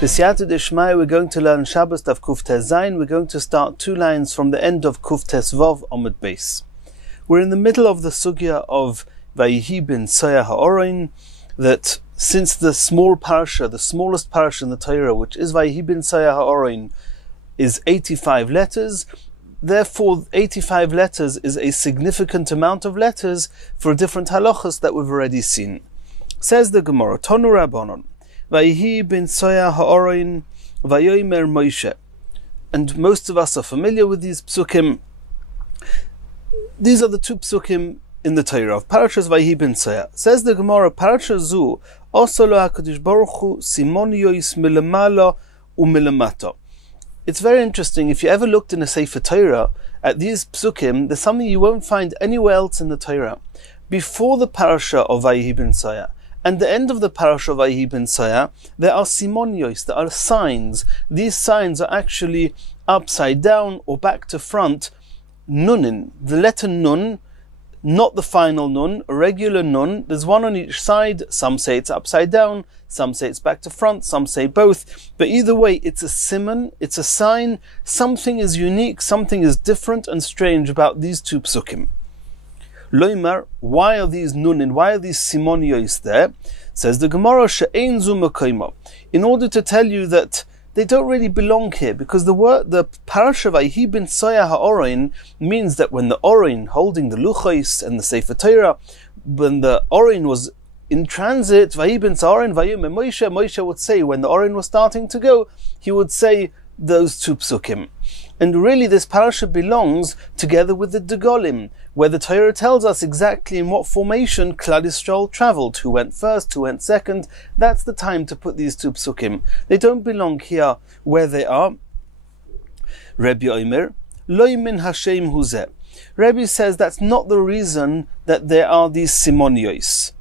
B'siyata d'Shmaya, we're going to learn Shabbos Daf Kuf Tes Zayin. We're going to start 2 lines from the end of Kuf Tes Vav Amud Beis. We're in the middle of the sugya of Vayihi bin Soya Ha'orin, that since the small parasha, the smallest parasha in the Torah, which is Vayihi bin Soya Ha'orin, is 85 letters, therefore 85 letters is a significant amount of letters for different halachas that we've already seen. Says the Gemara, Tonu Rabbanon, Vayihi bin Soya Ha'orin, Vayomer Moshe. And most of us are familiar with these psukim. These are the 2 psukim in the Torah of Parashas Vayihi bin Soya. Says the Gemara, Parasha zu, Osolo HaKadosh Baruch Hu, Simoniois milamala umilamata. It's very interesting, if you ever looked in a Sefer Torah at these psukim, there's something you won't find anywhere else in the Torah. Before the parasha of Vayihi bin Soya, and the end of the parasha of Vayihi bin Soya, there are simonios, there are signs. These signs are actually upside down or back to front, nunin. The letter nun, not the final nun, a regular nun. There's one on each side. Some say it's upside down, some say it's back to front, some say both. But either way, it's a simon, it's a sign. Something is unique, something is different and strange about these 2 psukim. Loimar, why are these nunin, why are these simonios there? Says the Gemara, she'ein zu mekoimo. In order to tell you that they don't really belong here, because the parasha Vayihi bin Soya Ha'orin means that when the Orin holding the Luchos and the Sefer Torah, when the Orin was in transit, Vayihi bin Soya Vayomer Moshe, Moshe would say, when the Orin was starting to go, he would say those 2 psukim. And really this parasha belongs together with the Degolim, where the Torah tells us exactly in what formation Klal Yisrael travelled, who went first, who went second. That's the time to put these 2 psukim. They don't belong here where they are. Rebbe Omer, Loi min Hashem huzeh. Rebbe says that's not the reason that there are these simonios.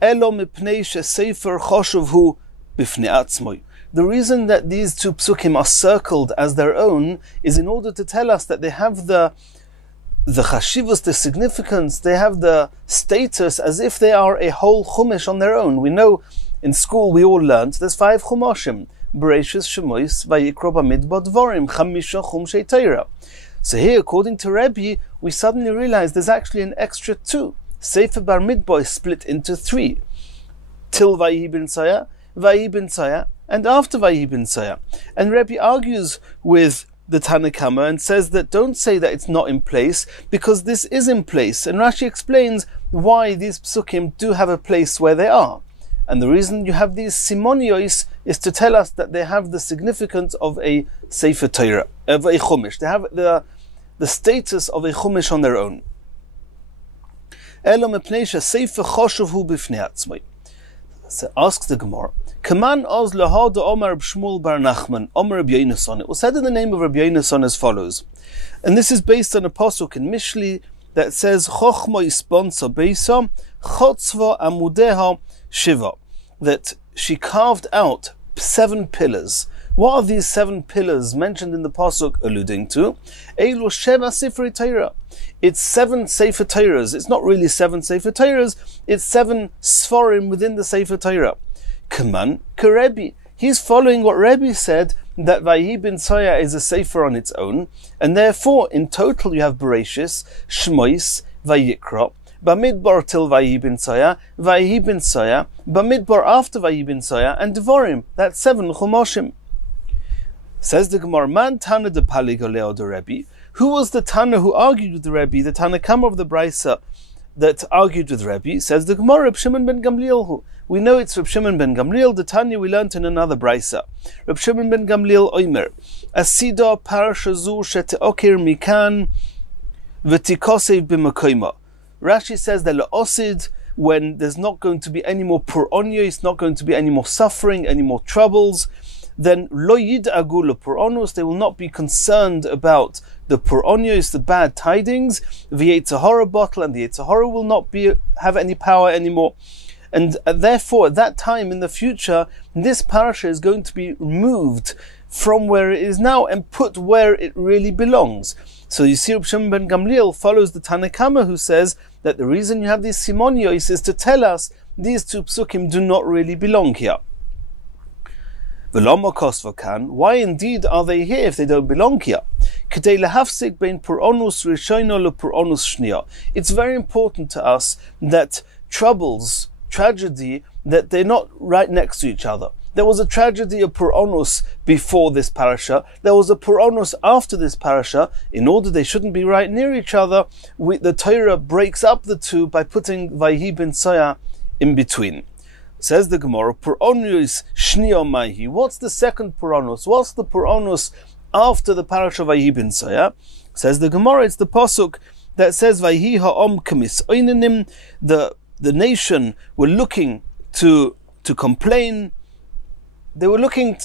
Elo mipnei shesefer choshuv hu bifnei atzmoi. The reason that these 2 psukim are circled as their own is in order to tell us that they have the chashivus, the significance, they have the status as if they are a whole chumash on their own. We know in school we all learned there's 5 chumashim. Bereshis, Shemois, Vayikra, Bamidbar, Dvarim, Chamisha, Chumshei Torah. So here, according to Rebbe, we suddenly realize there's actually an extra 2. Sefer Bar Midbar is split into 3. Till Vayihi bin Soya, Vayihi bin Soya, and after Vayihi bin Soya. And Rebbe argues with the Tanna Kamma and says that don't say that it's not in place, because this is in place. And Rashi explains why these psukim do have a place where they are. And the reason you have these simonios is to tell us that they have the significance of a Sefer Torah, of a Chumash. They have the status of a Chumash on their own. Elo mepnei shesefer choshuv hu bifnei atzmoi. So asks the Gemara, Kaman oz lahad Omar Shmuel bar Nachman, Omar Rabbi Yonason. It was said in the name of Rabbi Yonason as follows. And this is based on a Postdoc in Mishli that says, Chochma isponsa beisa, chotzva amudeha shiva. That she carved out 7 pillars. What are these 7 pillars mentioned in the Pasuk alluding to? Eilu sheva sifrei Torah. It's 7 Sefer Torahs. It's not really 7 Sefer Torahs. It's 7 Sforim within the Sefer Torah. Kaman Rebbe. He's following what Rebbe said, that Vayihi bin Soya is a Sefer on its own, and therefore in total you have Bereshis, Shmois, Vayikra, Bamidbar till Vayihi bin Soya, Bamidbar after Vayihi bin Soya, and Dvarim. That's 7 Chumashim. Says the Gemara, Man Tana de Paligoleo de Rebbe. Who was the Tana who argued with the Rebbe, the Tanna Kamma of the Brisa that argued with Rebbe? Says the Gemara, Reb Shimon ben Gamliel. We know it's Reb Shimon ben Gamliel. The Tanya we learnt in another Brisa. Reb Shimon ben Gamliel Omer, Asida parasha zu sheteokir mikan v'tikosev b'makoima. Rashi says that le'osid, when there's not going to be any more puronyo, it's not going to be any more suffering, any more troubles, then lo yid'agu lepuronus, they will not be concerned about the puronyos, the bad tidings. The Yetzer Hara bottle, and the Yetzer Hara will not have any power anymore. And therefore, at that time in the future, this parasha is going to be removed from where it is now and put where it really belongs. So you see, Reb Shimon ben Gamliel follows the Tanna Kamma, who says that the reason you have these simonios is to tell us these 2 psukim do not really belong here. V'lama kosvakan, why indeed are they here if they don't belong here? K'dei lehafsik bein puronus rishono lepuronus shnia. It's very important to us that troubles, tragedy, that they're not right next to each other. There was a tragedy of puronus before this parasha. There was a puronus after this parasha. In order they shouldn't be right near each other, the Torah breaks up the two by putting Vayhi ben Soya in between. Says the Gemara, Puronus Shnio Maihi. What's the second Puronus? What's the Puronus after the parasha Vayhi ben Soya? Says the Gemara, it's the Pasuk that says Vayhi ha'om kamis oinanim. The nation were looking to complain. They were looking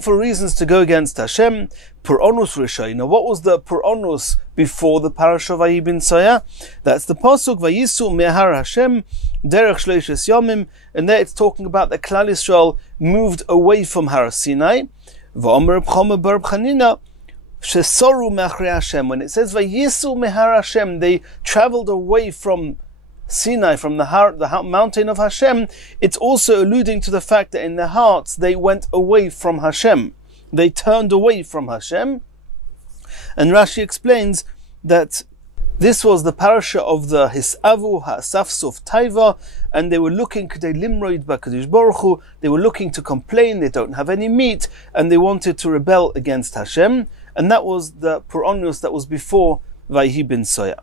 for reasons to go against Hashem. Puronus Rishayna. What was the Puronus before the parasha Vayhi ben Soya? That's the pasuk Vayisu mehar Hashem derech shleishes yomim, and there it's talking about that Klal Yisrael moved away from Har Sinai. Va'omer b'choma bar b'chanina shesoru me'achrei Hashem. When it says Vayisu mehar Hashem, they traveled away from Sinai, from the mountain of Hashem. It's also alluding to the fact that in their hearts they went away from Hashem. They turned away from Hashem. And Rashi explains that this was the parasha of the Hisavu Ha'asafsuf Taiva, and they were looking K'dei Limroid B'Kadosh Baruch Hu. They were looking to complain, they don't have any meat, and they wanted to rebel against Hashem. And that was the Puronus that was before Vayhi ben Soya.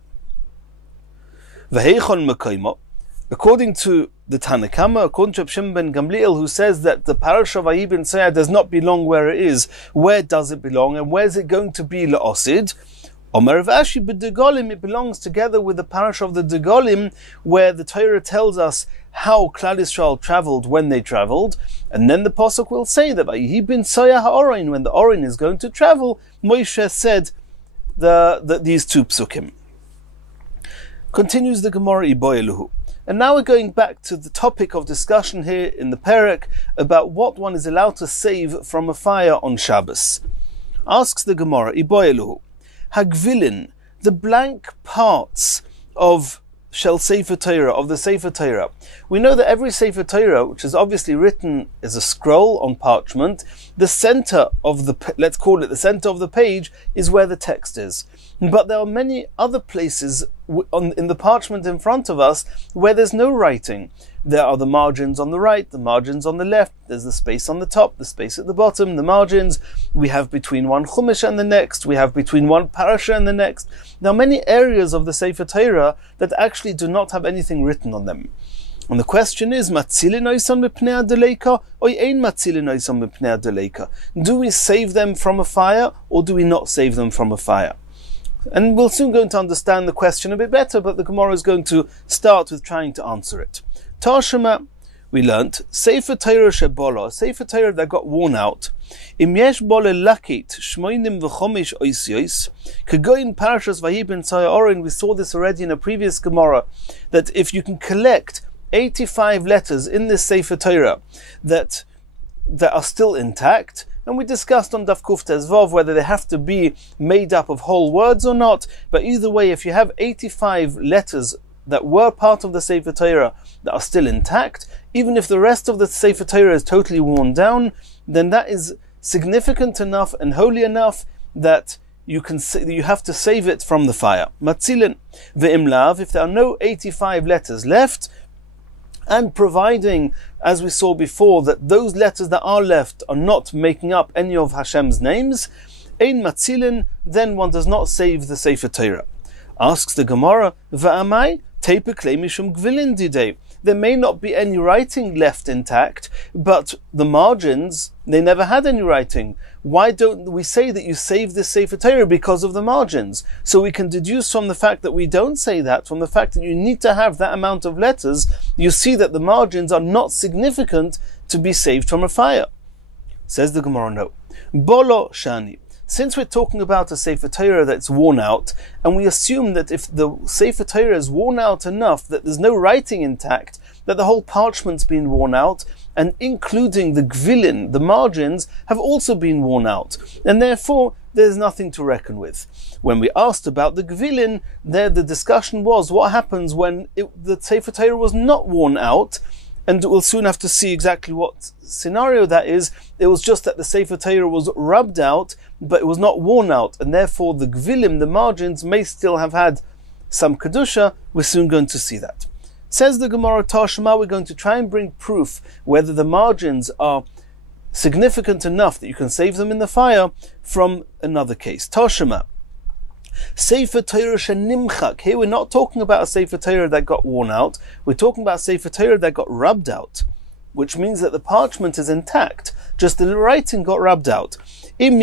According to the Tanakama, according to Shimon ben Gamliel, who says that the parasha of Vayhi ben Soya does not belong where it is, where does it belong, and where is it going to be la'osid? Omer Vashi b'Degolim, it belongs together with the parasha of the Degolim, where the Torah tells us how Klal Yisrael traveled when they traveled, and then the Posuk will say that Vayhi ben Soya ha'orin, when the Orin is going to travel, Moshe said these two psukim. Continues the Gemara Iboyeluhu. And now we're going back to the topic of discussion here in the Perak about what one is allowed to save from a fire on Shabbos. Asks the Gemara Iboyeluhu, Hagvilin, the blank parts of Shel Sefer Torah, of the Sefer Torah. We know that every Sefer Torah, which is obviously written as a scroll on parchment, the center of let's call it the center of the page, is where the text is. But there are many other places in the parchment in front of us where there's no writing. There are the margins on the right, the margins on the left, there's the space on the top, the space at the bottom, the margins. We have between one chumash and the next, we have between one parasha and the next. There are many areas of the Sefer Torah that actually do not have anything written on them. And the question is, Matzilin oisan mipnei adeleika, or ein matzilin oisan mipnei adeleika? Do we save them from a fire, or do we not save them from a fire? And we'll soon go to understand the question a bit better, but the Gemara is going to start with trying to answer it. Tashema, we learnt, Sefer Torah shebola, Sefer Torah that got worn out. Im yesh bole lakit, shmoinim v'chomish oisiois, kagoyin parashas Vayhi ben Soya Orin, we saw this already in a previous Gemara, that if you can collect 85 letters in this Sefer Torah that are still intact, and we discussed on Daf Kuf Tez Vav whether they have to be made up of whole words or not, but either way, if you have 85 letters that were part of the Sefer Torah that are still intact, even if the rest of the Sefer Torah is totally worn down, then that is significant enough and holy enough that you have to save it from the fire. Matzilin ve'imlav, if there are no 85 letters left, and providing, as we saw before, that those letters that are left are not making up any of Hashem's names, ein matzilin, then one does not save the Sefer Torah. Asks the Gemara, va'amai teipe klei mishum gvilin didei. There may not be any writing left intact, but the margins, they never had any writing. Why don't we say that you save this Sefer Torah because of the margins? So we can deduce from the fact that we don't say that, from the fact that you need to have that amount of letters, you see that the margins are not significant to be saved from a fire. Says the Gemara, no. Bolo shani. Since we're talking about a Sefer Torah that's worn out, and we assume that if the Sefer Torah is worn out enough that there's no writing intact, that the whole parchment's been worn out, and including the gvilin, the margins, have also been worn out, and therefore there's nothing to reckon with. When we asked about the gvilin, there the discussion was what happens when the Sefer Torah was not worn out, and we'll soon have to see exactly what scenario that is. It was just that the Sefer Torah was rubbed out, but it was not worn out, and therefore the gvilim, the margins, may still have had some kedusha. We're soon going to see that. Says the Gemara Tashma, we're going to try and bring proof whether the margins are significant enough that you can save them in the fire from another case. Tashma. Sefer Torah shenimchak. Here we're not talking about a Sefer Torah that got worn out. We're talking about a Sefer Torah that got rubbed out, which means that the parchment is intact, just the writing got rubbed out. If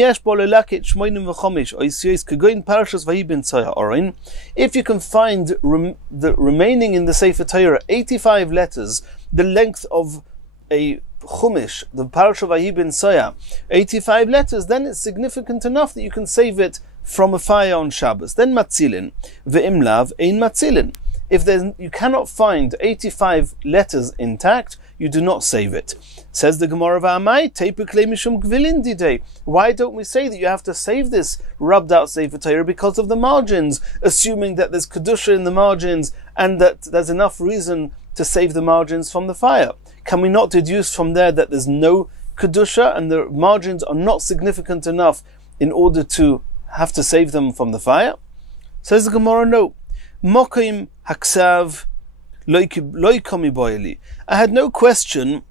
you can find the remaining in the Sefer Torah 85 letters, the length of a chumish, the parasha Vahi ben Soya, 85 letters, then it's significant enough that you can save it from a fire on Shabbos. Then matzilin, ve'im lav ein matzilin. If you cannot find 85 letters intact, you do not save it. Says the Gemara V'amai, teipeklei mishum gvilin didei. Why don't we say that you have to save this rubbed out Sefer Torah because of the margins, assuming that there's kedusha in the margins and that there's enough reason to save the margins from the fire? Can we not deduce from there that there's no kedusha and the margins are not significant enough in order to have to save them from the fire? Says the Gemara, no. Mokim haksav loikomi boili. I had no question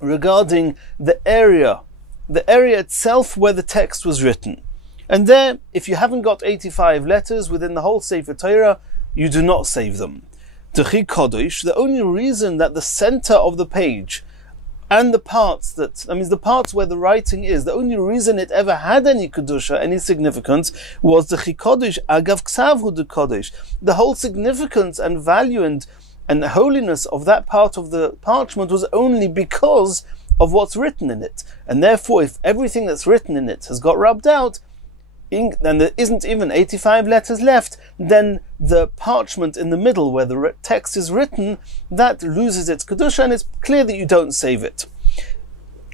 regarding the area itself where the text was written. And there, if you haven't got 85 letters within the whole Sefer Torah, you do not save them. The only reason that the center of the page and the parts the parts where the writing is, the only reason it ever had any kedusha, any significance, was the chikodesh agav ksavhu de kodesh. The whole significance and value and holiness of that part of the parchment was only because of what's written in it. And therefore, if everything that's written in it has got rubbed out, and there isn't even 85 letters left, then the parchment in the middle where the text is written, that loses its kedusha, and it's clear that you don't save it.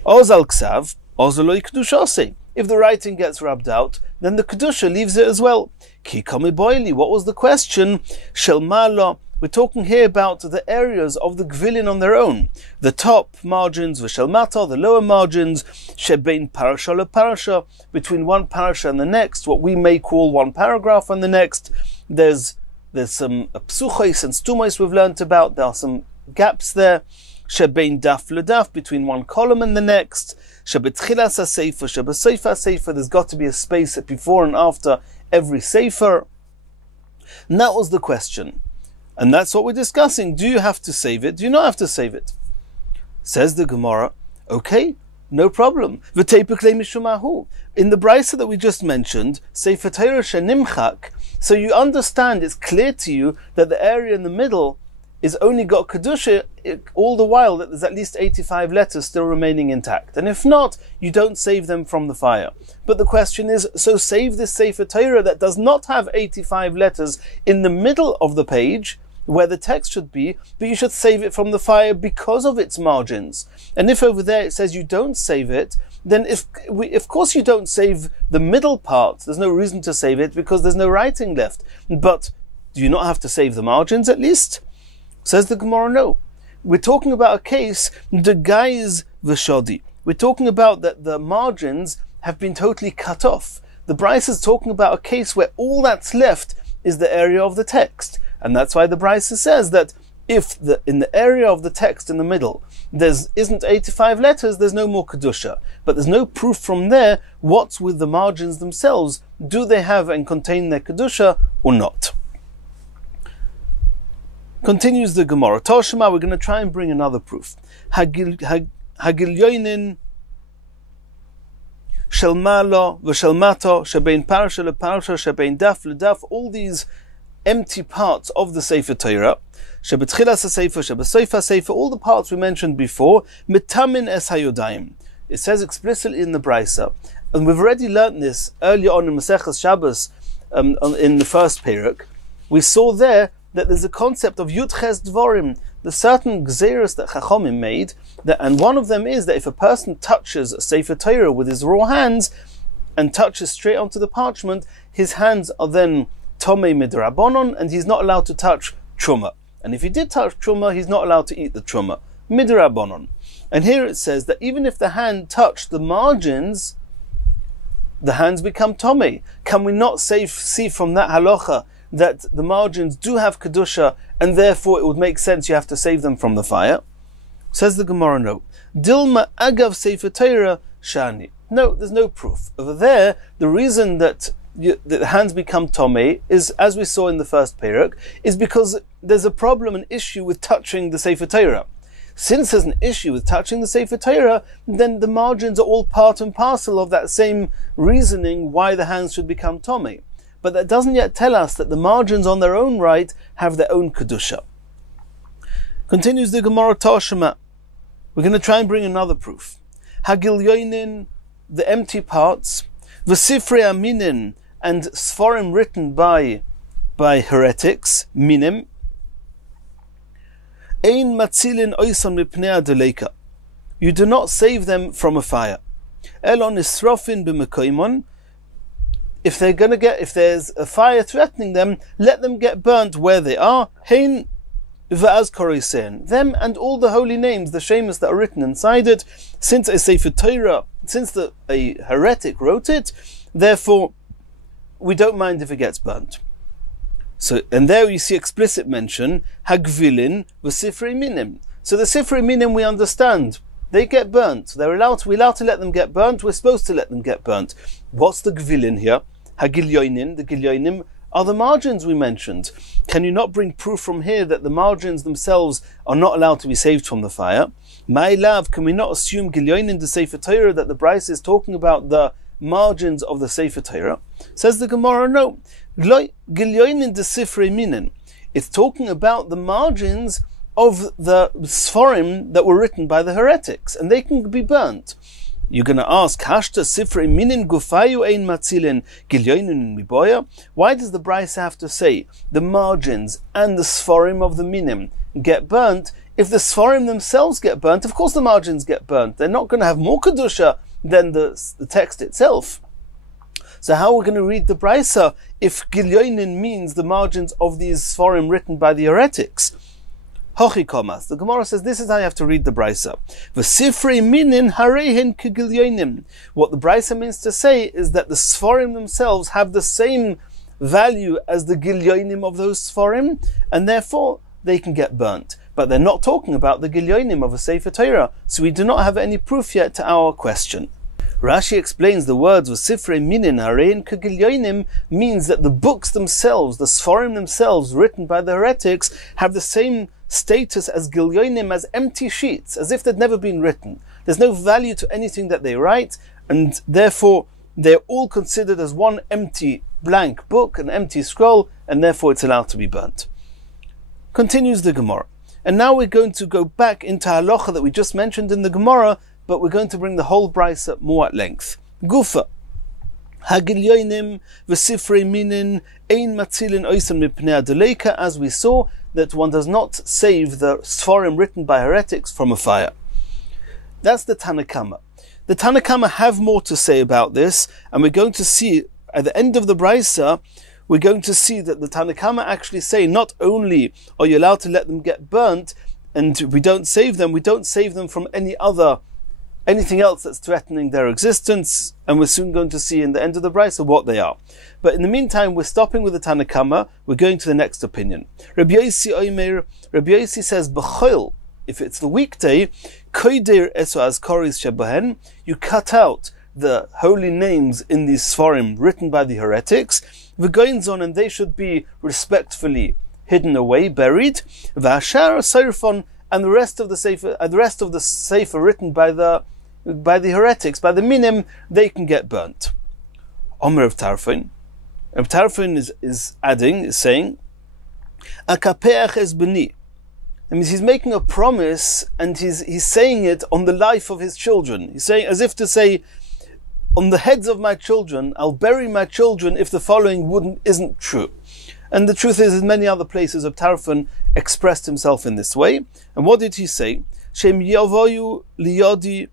Ozal ksav, ozaloi kedushase. If the writing gets rubbed out, then the kedusha leaves it as well. Ki kami boili. What was the question? Shel malo. We're talking here about the areas of the gvilin on their own. The top margins, v'shel mata, the lower margins, shebein parasha le parasha, between one parasha and the next, what we may call one paragraph and the next. There's some psuchos and stumos we've learnt about. There are some gaps there. Shebein daf le daf, between one column and the next. Shebetchilas ha-sefer, shebesoif ha-sefer, there's got to be a space before and after every sefer. And that was the question. And that's what we're discussing. Do you have to save it? Do you not have to save it? Says the Gemara, okay, no problem. In the brisa that we just mentioned, Sefer Torah shenimchak, so you understand, it's clear to you that the area in the middle is only got kedusha all the while that there's at least 85 letters still remaining intact. And if not, you don't save them from the fire. But the question is, so save this Sefer Torah that does not have 85 letters in the middle of the page, where the text should be, but you should save it from the fire because of its margins. And if over there it says you don't save it, then of course you don't save the middle part. There's no reason to save it because there's no writing left. But do you not have to save the margins at least? Says the Gemara, no. We're talking about a case, the guys v'shodi. We're talking about that the margins have been totally cut off. The Bryce is talking about a case where all that's left is the area of the text. And that's why the Brisa says that if in the area of the text in the middle there isn't 85 letters, there's no more kedusha. But there's no proof from there what's with the margins themselves. Do they have and contain their kedusha or not? Continues the Gemara. Toshima, we're going to try and bring another proof. Hagilyoinin shel malo v'shel mato shebein parasha le parasha shebein daf le daf. All these empty parts of the Sefer Torah, shebetchilas ha-sefer, shebesoif ha-sefer, all the parts we mentioned before, mitamin es hayodayim. It says explicitly in the Brisa, and we've already learnt this earlier on in Masechas Shabbos, in the first Pear. We saw there that there's a concept of yudches dvorim, the certain gzeros that Chachomim made, and one of them is that if a person touches a Sefer Torah with his raw hands and touches straight onto the parchment, his hands are then Tomei midrabanon, and he's not allowed to touch truma. And if he did touch truma, he's not allowed to eat the truma. midrabanon. And here it says that even if the hand touched the margins, the hands become tomei. Can we not see from that halacha that the margins do have kedusha, and therefore it would make sense you have to save them from the fire? Says the Gemara, no. Dilma agav sefer Torah shani. No, there's no proof. Over there, the reason that the hands become tomei is, as we saw in the first Pear, is because there's a problem, an issue with touching the sefer Torah. Since there's an issue with touching the sefer Torah, then the margins are all part and parcel of that same reasoning why the hands should become tomei. But that doesn't yet tell us that the margins on their own right have their own kedusha. Continues the Gemara Tashema. We're going to try and bring another proof. Hagilyoinin, the empty parts, v'sifrei aminin, and sforim written by heretics, minim, ein matzilin oisan mipnei adeleka. You do not save them from a fire. Elon isrofin b'mekoimon. If there's a fire threatening them, let them get burnt where they are. Hein v'az korisen. Them and all the holy names, the shemus that are written inside it, since a sefer Torah, since a heretic wrote it, therefore we don't mind if it gets burnt. So, and there you see explicit mention, hagvilin v'sifrei minim. So the sifrei minim we understand, they get burnt. We're allowed to let them get burnt. We're supposed to let them get burnt. What's the gvilin here? Hagilyoinin, the gilyoinim are the margins we mentioned. Can you not bring proof from here that the margins themselves are not allowed to be saved from the fire? My love, can we not assume gilyoinin the sefer Torah, that the Bryce is talking about the margins of the sefer Torah? Says the Gemara, no. Gilyoinin the sifrei minin. It's talking about the margins of the sforim that were written by the heretics, and they can be burnt. You're going to ask, Hashta sifrei minin gufayu ein matzilin gilyoinin miboya? Why does the Bryce have to say the margins and the sforim of the minim get burnt? If the sforim themselves get burnt, of course the margins get burnt. They're not going to have more kedusha than the text itself. So how are we going to read the Brisa if gilyoinin means the margins of these sforim written by the heretics? Hochi komas. The Gemara says this is how you have to read the Brisa. V'sifrei minin harehen kegilyoinim. What the Brisa means to say is that the sforim themselves have the same value as the gilyoinim of those sforim, and therefore they can get burnt. But they're not talking about the gilyoinim of a sefer Torah, so we do not have any proof yet to our question. Rashi explains the words v'sifrei minin harein kegilyoinim means that the books themselves, the sforim themselves, written by the heretics, have the same status as gilyoinim, as empty sheets, as if they'd never been written. There's no value to anything that they write, and therefore they're all considered as one empty blank book, an empty scroll, and therefore it's allowed to be burnt. Continues the Gemara. And now we're going to go back into halacha that we just mentioned in the Gemara, but we're going to bring the whole brisa more at length. Gufa. Hagilyoinim v'sifrei minin ein matzilin oisan mipnei adeleka, as we saw, that one does not save the sforim written by heretics from a fire. That's the Tanakama. The Tanakama have more to say about this, and we're going to see at the end of the brisa, we're going to see that the Tanakama actually say not only are you allowed to let them get burnt, and we don't save them from anything else that's threatening their existence, and we're soon going to see in the end of the brisa what they are. But in the meantime, we're stopping with the Tanakama, we're going to the next opinion. Rabbi Yosi says, B'chol, if it's the weekday, koider eso azkoris shebahen, you cut out the holy names in these sforim written by the heretics, v'goinzon, and they should be respectfully hidden away, buried, v'ashar seirfon, and the rest of the sefer written by the heretics, by the minim, they can get burnt. Omer of Tarfon. Of Tarfon is saying, Akapeach es beni. That means he's making a promise, and he's saying it on the life of his children. He's saying, as if to say, on the heads of my children, I'll bury my children if the following isn't true. And the truth is, in many other places, of Tarfon expressed himself in this way. And what did he say? Shem yavoyu liyodi,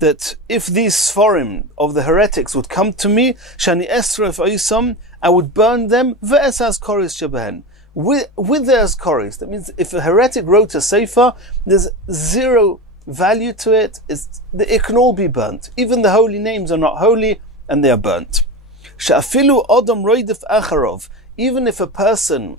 that if these sforim of the heretics would come to me, shani esref oisam, I would burn them, ve'esas koris shebehen, with their Azkoris. That means if a heretic wrote a sefer, there's zero value to it. It can all be burnt. Even the holy names are not holy, and they are burnt. She'afilu odom roidef acharov. Even if a person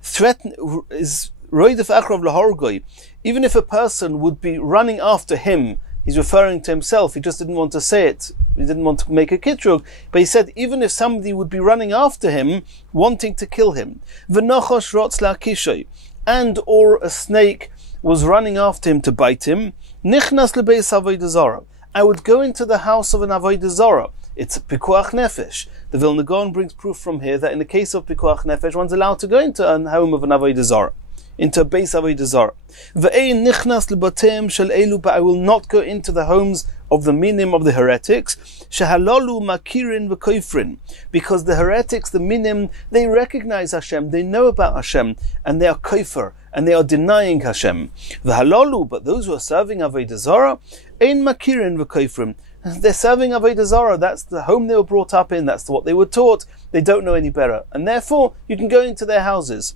is roidef acharov lahorgoi, even if a person would be running after him, he's referring to himself, he just didn't want to say it, he didn't want to make a kitrug, but he said even if somebody would be running after him, wanting to kill him, v'nochosh rotz la'kishay, and or a snake was running after him to bite him, nichnas lebeis avodah zarah, I would go into the house of an avodah zarah. It's pikuach nefesh. The Vilna Gaon brings proof from here that in the case of pikuach nefesh, one's allowed to go into a home of an avodah zarah, into a base avodah zarah. Ve'ein nichnas lebateim shel elu, but I will not go into the homes of the minim of the heretics. Shehalalu makirin v'koifrin, because the heretics, the minim, they recognize Hashem, they know about Hashem, and they are koifer, and they are denying Hashem. V'halalu, but those who are serving avodah zarah, ein makirin v'koifrin. They're serving avodah zarah. That's the home they were brought up in. That's what they were taught. They don't know any better, and therefore you can go into their houses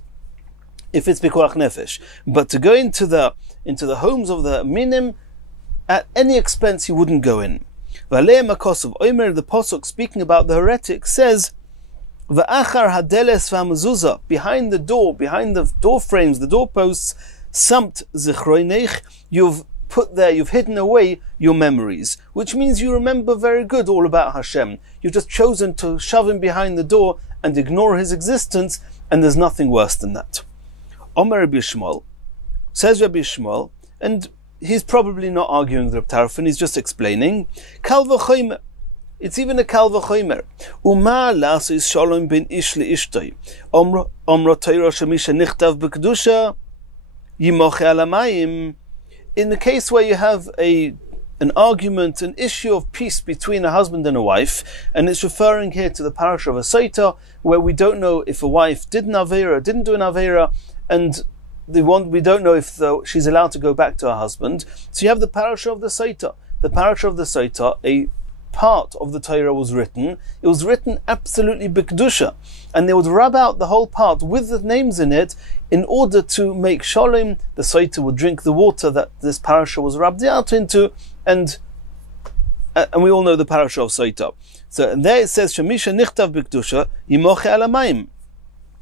if it's pikuach nefesh. But to go into the homes of the minim at any expense, you wouldn't go in. V'aleim akosov omer, the Postdoc speaking about the heretics says, v'achar hadeles v'hamezuzah, behind the door frames, the doorposts, samt zichroinech, you've hidden away your memories, which means you remember very good all about Hashem. You've just chosen to shove him behind the door and ignore his existence, and there's nothing worse than that. Omer Rabbi Shmuel, says Rabbi Shmuel, and he's probably not arguing with Reb Tarfon, he's just explaining, Kal v'chomer, it's even a Kal v'chomer. Uma la'asos shalom ben ish le'ishtoi, omro Torah shemisha nichtav b'kedusha, yimoche al hamayim. In the case where you have an argument, an issue of peace between a husband and a wife, and it's referring here to the parasha of a Saita, where we don't know if a wife did an Aveira, didn't do an Aveira, and we don't know if she's allowed to go back to her husband. So you have the parasha of the Saita. The parasha of the Saita, a part of the Torah was written. It was written absolutely b'kedusha, and they would rub out the whole part with the names in it in order to make shalom. The Saita would drink the water that this parasha was rubbed out into, and we all know the parasha of Saita. So and there it says shemisha nichtav b'kedusha yimoche al hamayim,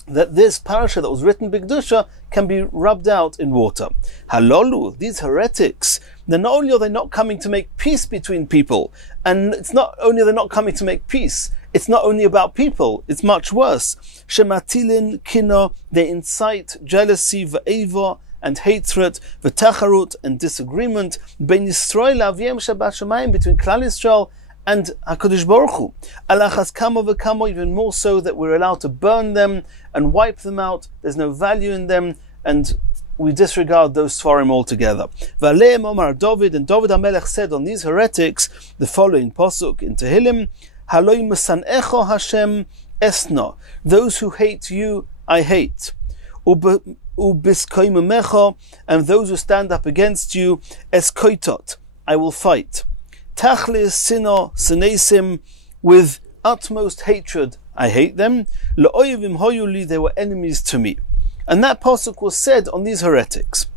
that this parasha that was written b'kedusha can be rubbed out in water. Halolu, these heretics, then not only are they not coming to make peace between people, and it's not only they're not coming to make peace, it's not only about people, it's much worse. Shematilin kino, they incite jealousy, v'eva, and hatred, v'tacharut, and disagreement, ben Yisrael aviem shabbat shamayim, between Klal Yisrael and HaKadosh Baruch Hu. Alachas kamo v'kamo, even more so that we're allowed to burn them and wipe them out. There's no value in them, and we disregard those Sfarim altogether. V'aleim Omar David, and David HaMelech said on these heretics the following Pisaq in Tehillim, Haloi mesanecho Hashem esno, those who hate you, I hate. Ubiskoimemecho, and those who stand up against you, eskoitot, I will fight. Tachlis sino senesim, with utmost hatred I hate them. Le'oyevim hoyuli, they were enemies to me. And that Pisaq was said on these heretics.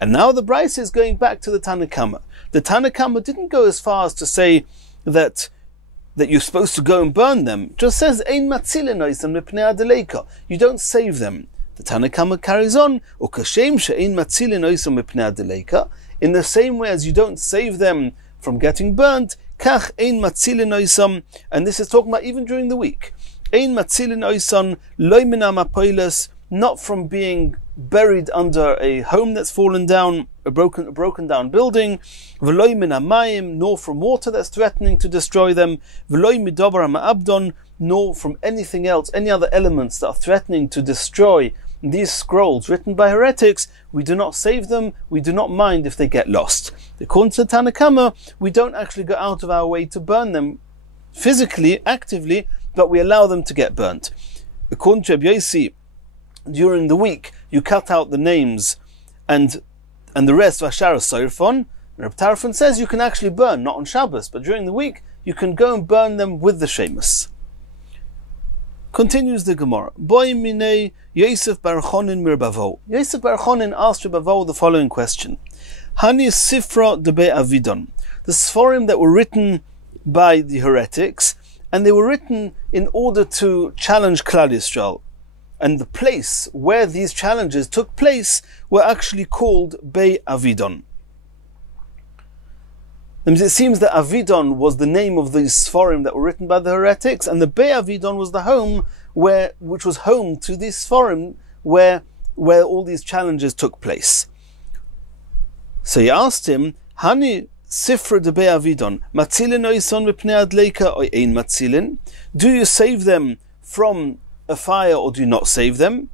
And now the Bryce is going back to the Tanna Kama. The Tanna Kama didn't go as far as to say that you're supposed to go and burn them. It just says ein matzilin oisam mipnei adeleika. You don't save them. The Tanna Kama carries on, ukashem she'ein matzilin oisam mipnei adeleika. In the same way as you don't save them from getting burnt, kach ein matzilin oisam, and this is talking about even during the week. Ein matzilin oisam loy min hamapoiles, not from being buried under a home that's fallen down, a broken down building, v'loy min hamayim, nor from water that's threatening to destroy them, v'loy midavar ha'abdon, nor from anything else, any other elements that are threatening to destroy these scrolls written by heretics. We do not save them, we do not mind if they get lost. According to the Tanna Kama, we don't actually go out of our way to burn them physically, actively, but we allow them to get burnt. According to Rabbi Yossi, during the week, you cut out the names and the rest of Ashara Soirfon. Reb Tarfon says you can actually burn, not on Shabbos, but during the week, you can go and burn them with the Shemus. Continues the Gemara. Boy minei Yosef bar Chonin mir Bavo. Yosef bar Chonin asked Bavo the following question. Hani Sifra de Be Avidon. The Sforim that were written by the heretics, and they were written in order to challenge Klal Yisrael. And the place where these challenges took place were actually called Be Avidon. It seems that Avidon was the name of these Sforim that were written by the heretics, and the Be Avidon was the home which was home to these Sforim where all these challenges took place. So he asked him, Hani Sifra de Be Avidon, Matzilin oison v'pnei adleika or ein matzilin? Do you save them from a fire or do you not save them?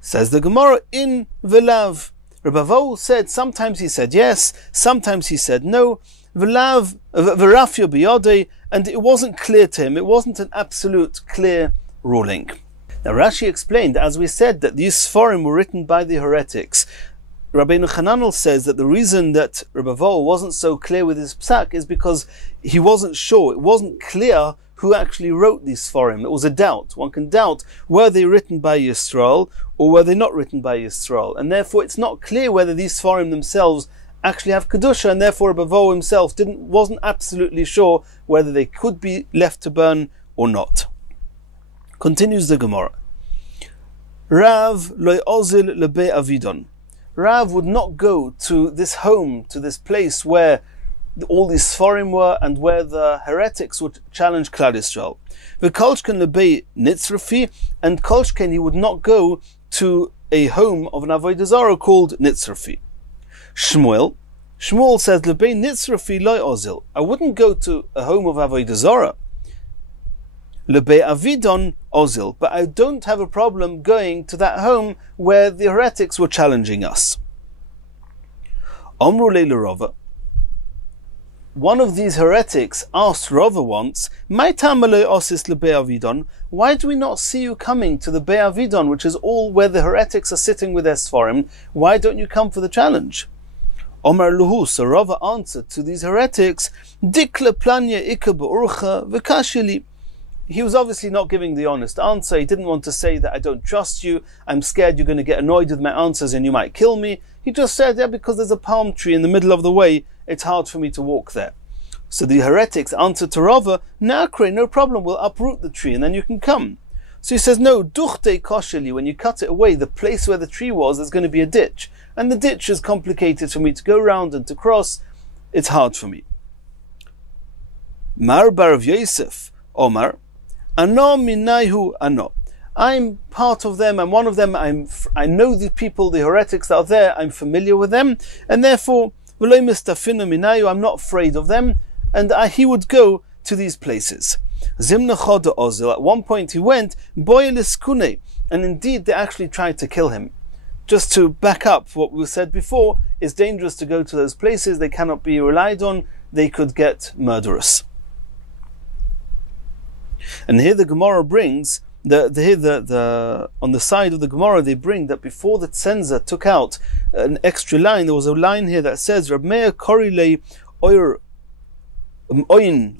Says the Gemara, in velav. Rabbi Avo said, sometimes he said yes, sometimes he said no, v'rafyo biyodei, and it wasn't clear to him, it wasn't an absolute clear ruling. Now Rashi explained, as we said, that these Sforim were written by the heretics. Rabbeinu Chananel says that the reason that Rabbi Avo wasn't so clear with his Pisaq is because he wasn't sure, it wasn't clear who actually wrote these Sforim. It was a doubt. One can doubt, were they written by Yisrael or were they not written by Yisrael? And therefore it's not clear whether these Sforim themselves actually have Kedusha, and therefore Rabbi Avo himself wasn't absolutely sure whether they could be left to burn or not. Continues the Gemara. Rav loy ozil lebe avidon. Rav would not go to this home, to this place where all these Sforim were and where the heretics would challenge Klal Yisrael. V'kolshken lebei nitzrafi, and kolshken he would not go to a home of an avodah zarah called nitzrafi. Shmuel says lebei nitzrafi loy ozil. I wouldn't go to a home of avodah zarah. Lebei avidon ozil, but I don't have a problem going to that home where the heretics were challenging us. Omru le'lerova. One of these heretics asked Rava once, why do we not see you coming to the Be Avidon, which is all where the heretics are sitting with their Sforim? Why don't you come for the challenge? Omar Luhu, so Rava answered to these heretics, Dikla planya ika be'urcha v'kashili. He was obviously not giving the honest answer. He didn't want to say that I don't trust you, I'm scared you're going to get annoyed with my answers and you might kill me. He just said, yeah, because there's a palm tree in the middle of the way, it's hard for me to walk there. So the heretics answered to Rava, Nakre, no problem, we'll uproot the tree and then you can come. So he says, no, duchte kosheli, when you cut it away, the place where the tree was, there's going to be a ditch. And the ditch is complicated for me to go round and to cross. It's hard for me. Mar bar of Yosef, Omar, Ano minayhu ano. I'm part of them, I'm one of them, I know the people, the heretics out there, I'm familiar with them, and therefore, I'm not afraid of them, and he would go to these places. At one point he went, and indeed they actually tried to kill him. Just to back up what we said before, it's dangerous to go to those places, they cannot be relied on, they could get murderous. And here the Gemara brings, on the side of the Gemara they bring that before the Tzenzah took out an extra line, there was a line here that says, Rab Meir korile oin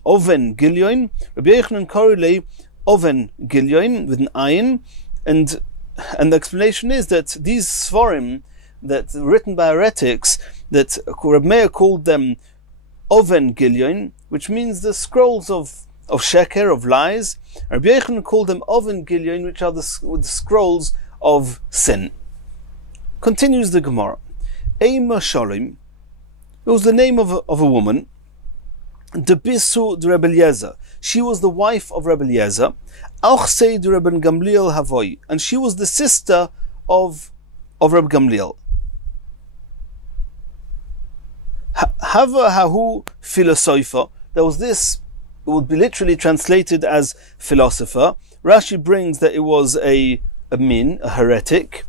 oven gilyoin, Rabbi Yochanan korile oven gilyoin with an ayin, and the explanation is that these Sforim that written by heretics, that Rab Meir called them oven gilyoin, which means the scrolls of sheker, of lies. Rabbi Yochanan called them oven gilyoin, which are the scrolls of sin. Continues the Gemara. Eima Shalim, it was the name of a woman, Debisu de Rebbe Eliezer. She was the wife of Rebbe Eliezer, Auchsei de Rebbe Gamliel Havoi, and she was the sister of Rebbe Gamliel. Hava Hahu Philosopher, there was this, it would be literally translated as philosopher. Rashi brings that it was a heretic.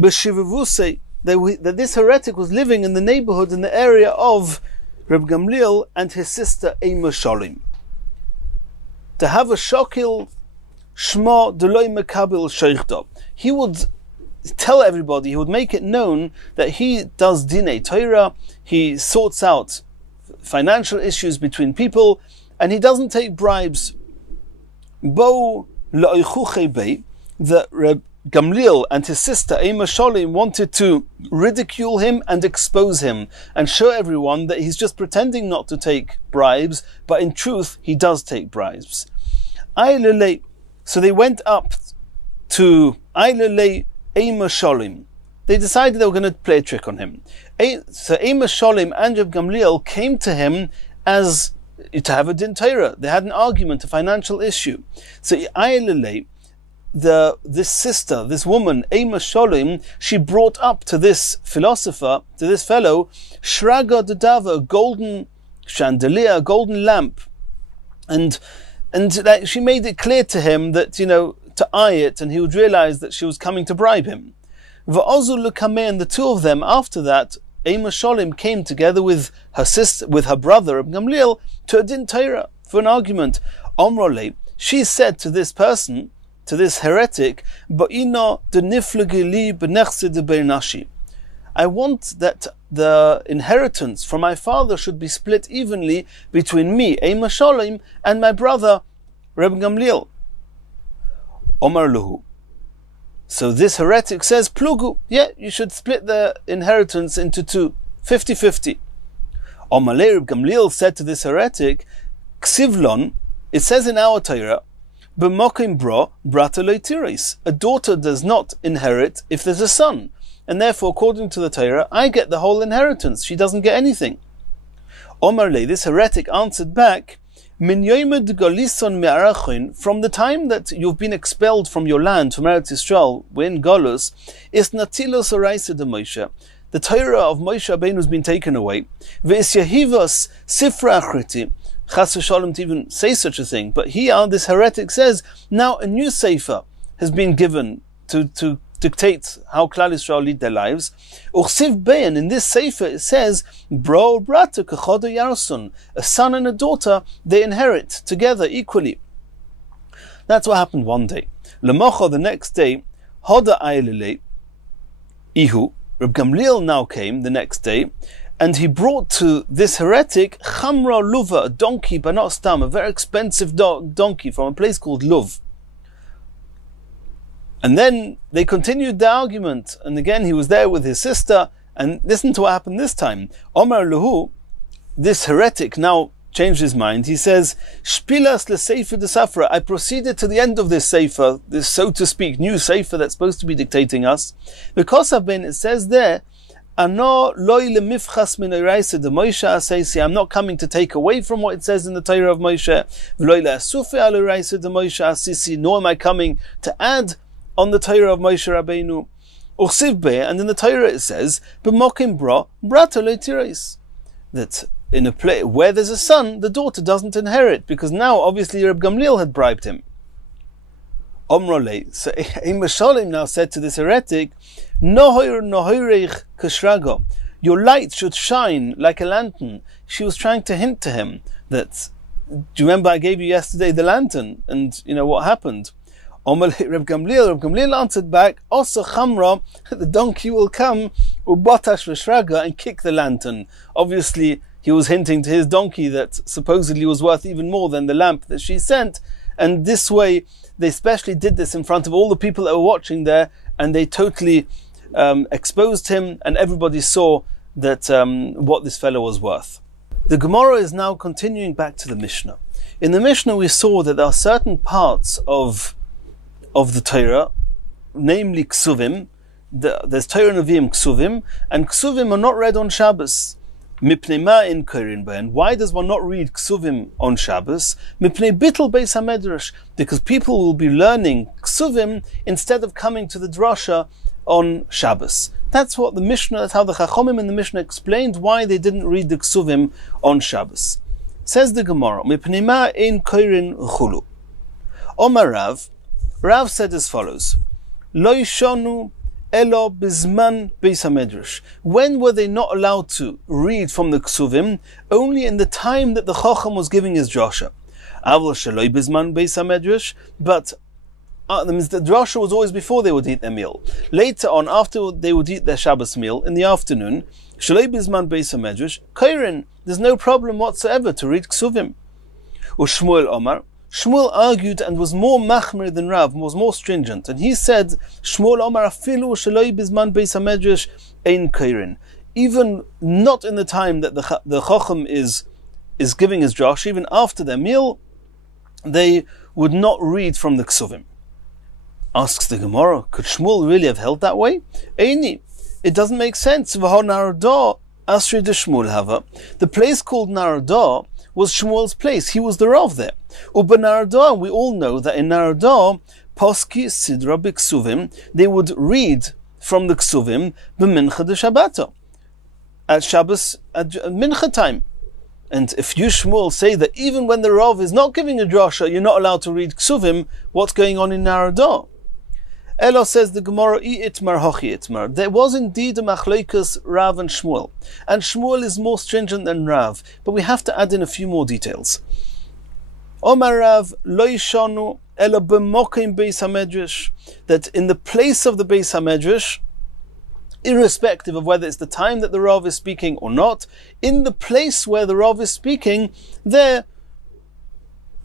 B'shivavusei, that this heretic was living in the neighborhood, in the area of Reb Gamliel and his sister Eima Shalim. To have a shokil shma deloi mekabil sheichda. He would tell everybody, he would make it known that he does dinei Torah, he sorts out financial issues between people, and he doesn't take bribes Bo la'oichuche bei, that Reb Gamliel and his sister Ema Sholim wanted to ridicule him and expose him and show everyone that he's just pretending not to take bribes, but in truth he does take bribes. So they went up to Ema Sholim. They decided they were going to play a trick on him. So Ema Sholim and Reb Gamliel came to him as to have a din Torah. They had an argument, a financial issue. So this sister, this woman, Ema Sholim, she brought up to this philosopher, to this fellow, Shraga Dadava, a golden chandelier, a golden lamp. And she made it clear to him that, to eye it, and he would realize that she was coming to bribe him. Va'ozu l'kameh, and the two of them, after that, Ema Sholim came together with her sister, with her brother, Reb Gamliel, to a din Torah, for an argument. Omrole, she said to this person, to this heretic, Ba'ina deniflagili b'nechse de beinashi. I want that the inheritance from my father should be split evenly between me, Ema Sholim, and my brother, Reb Gamliel. Omar Luhu. So this heretic says, Plugu, yeah, you should split the inheritance into two, 50-50. Omar Reb Gamliel said to this heretic, Ksivlon, it says in our Torah, B'mokim bro, brata lo tiris. A daughter does not inherit if there's a son. And therefore, according to the Torah, I get the whole inheritance. She doesn't get anything. Omar Le, this heretic answered back, Min yomed golison me'arachin, from the time that you've been expelled from your land, from Eretz Yisrael, we're in Golus, is natilos oraisa de Moshe. The Torah of Moshe Rabbeinu has been taken away. Ve'is yahivos sifra achriti. Chas v'shalom to even say such a thing. But here, this heretic says, now a new sefer has been given to dictate how Klal Yisrael lead their lives. Uchsiv bein, in this sefer it says, Bro brata kechodo yarson, a son and a daughter, they inherit together equally. That's what happened one day. Lemocho, the next day, Hoda aylele ihu, Reb Gamliel now came the next day, and he brought to this heretic Chamra Luva, a donkey, but not stam, a very expensive donkey from a place called Luv. And then they continued the argument, and again he was there with his sister, and listen to what happened this time. Omar Luhu, this heretic, now changed his mind. He says, Shpilas le-sefer de safra, I proceeded to the end of this sefer, this, so to speak, new sefer that's supposed to be dictating us. Because it says there, I'm not coming to take away from what it says in the Torah of Moshe, nor am I coming to add on the Torah of Moshe Rabbeinu. And in the Torah it says, that in a place where there's a son, the daughter doesn't inherit, because now obviously Reb Gamliel had bribed him. Omrole, so Ema Sholim now said to this heretic, your light should shine like a lantern. She was trying to hint to him that, do you remember I gave you yesterday the lantern, and you know what happened? Reb Gamliel answered back, also Chamra, the donkey will come, ubotash v'shraga, and kick the lantern. Obviously, he was hinting to his donkey that supposedly was worth even more than the lamp that she sent, and this way, they especially did this in front of all the people that were watching there, and they totally exposed him, and everybody saw that what this fellow was worth. The Gemara is now continuing back to the Mishnah. In the Mishnah we saw that there are certain parts of the Torah, namely Ksuvim. There's Torah Nevi'im Ksuvim, and Ksuvim are not read on Shabbos. Mipnei ma'in korin bein. Why does one not read Ksuvim on Shabbos? Mipnei bittul beis ha-Midrash. Because people will be learning Ksuvim instead of coming to the Drasha on Shabbos. That's what the Mishnah, that's how the Chachomim in the Mishnah explained why they didn't read the Ksuvim on Shabbos. Says the Gemara, Mipnei ma'in korin chulu. Omar Rav said as follows, Lo yishonu elo bizman beis ha-Midrash. When were they not allowed to read from the Ksuvim? Only in the time that the Chacham was giving his drasha. Avol sheloi bizman beis ha-Midrash, but that means the drasha was always before they would eat their meal. Later on, after they would eat their Shabbos meal in the afternoon, sheloi bizman beis ha-Midrash, kairin, there's no problem whatsoever to read Ksuvim. Ushmuel Omar, Shmuel argued and was more machmir than Rav, was more stringent, and he said, Shmuel Omar afilu sheloi bizman beis hamedrash ein kairin. Even not in the time that the Chacham is giving his drash, even after their meal, they would not read from the Ksuvim. Asks the Gemara, could Shmuel really have held that way? Eini, it doesn't make sense. The place called Narodah was Shmuel's place. He was the Rav there. U'b'Narodah, we all know that in Narodah, Poski Sidra B'Ksuvim, they would read from the Ksuvim b'Mincha de Shabbato, at Shabbos, at Mincha time. And if you, Shmuel, say that even when the Rav is not giving a drasha, you're not allowed to read Ksuvim, what's going on in Narodah? Elo says the Gemara, itmar hochi itmar. There was indeed a machlokas Rav and Shmuel is more stringent than Rav, but we have to add in a few more details. Omar Rav lo yishanu elo b'mokim beis hamedrash, that in the place of the beis hamedrash, irrespective of whether it's the time that the Rav is speaking or not, in the place where the Rav is speaking, they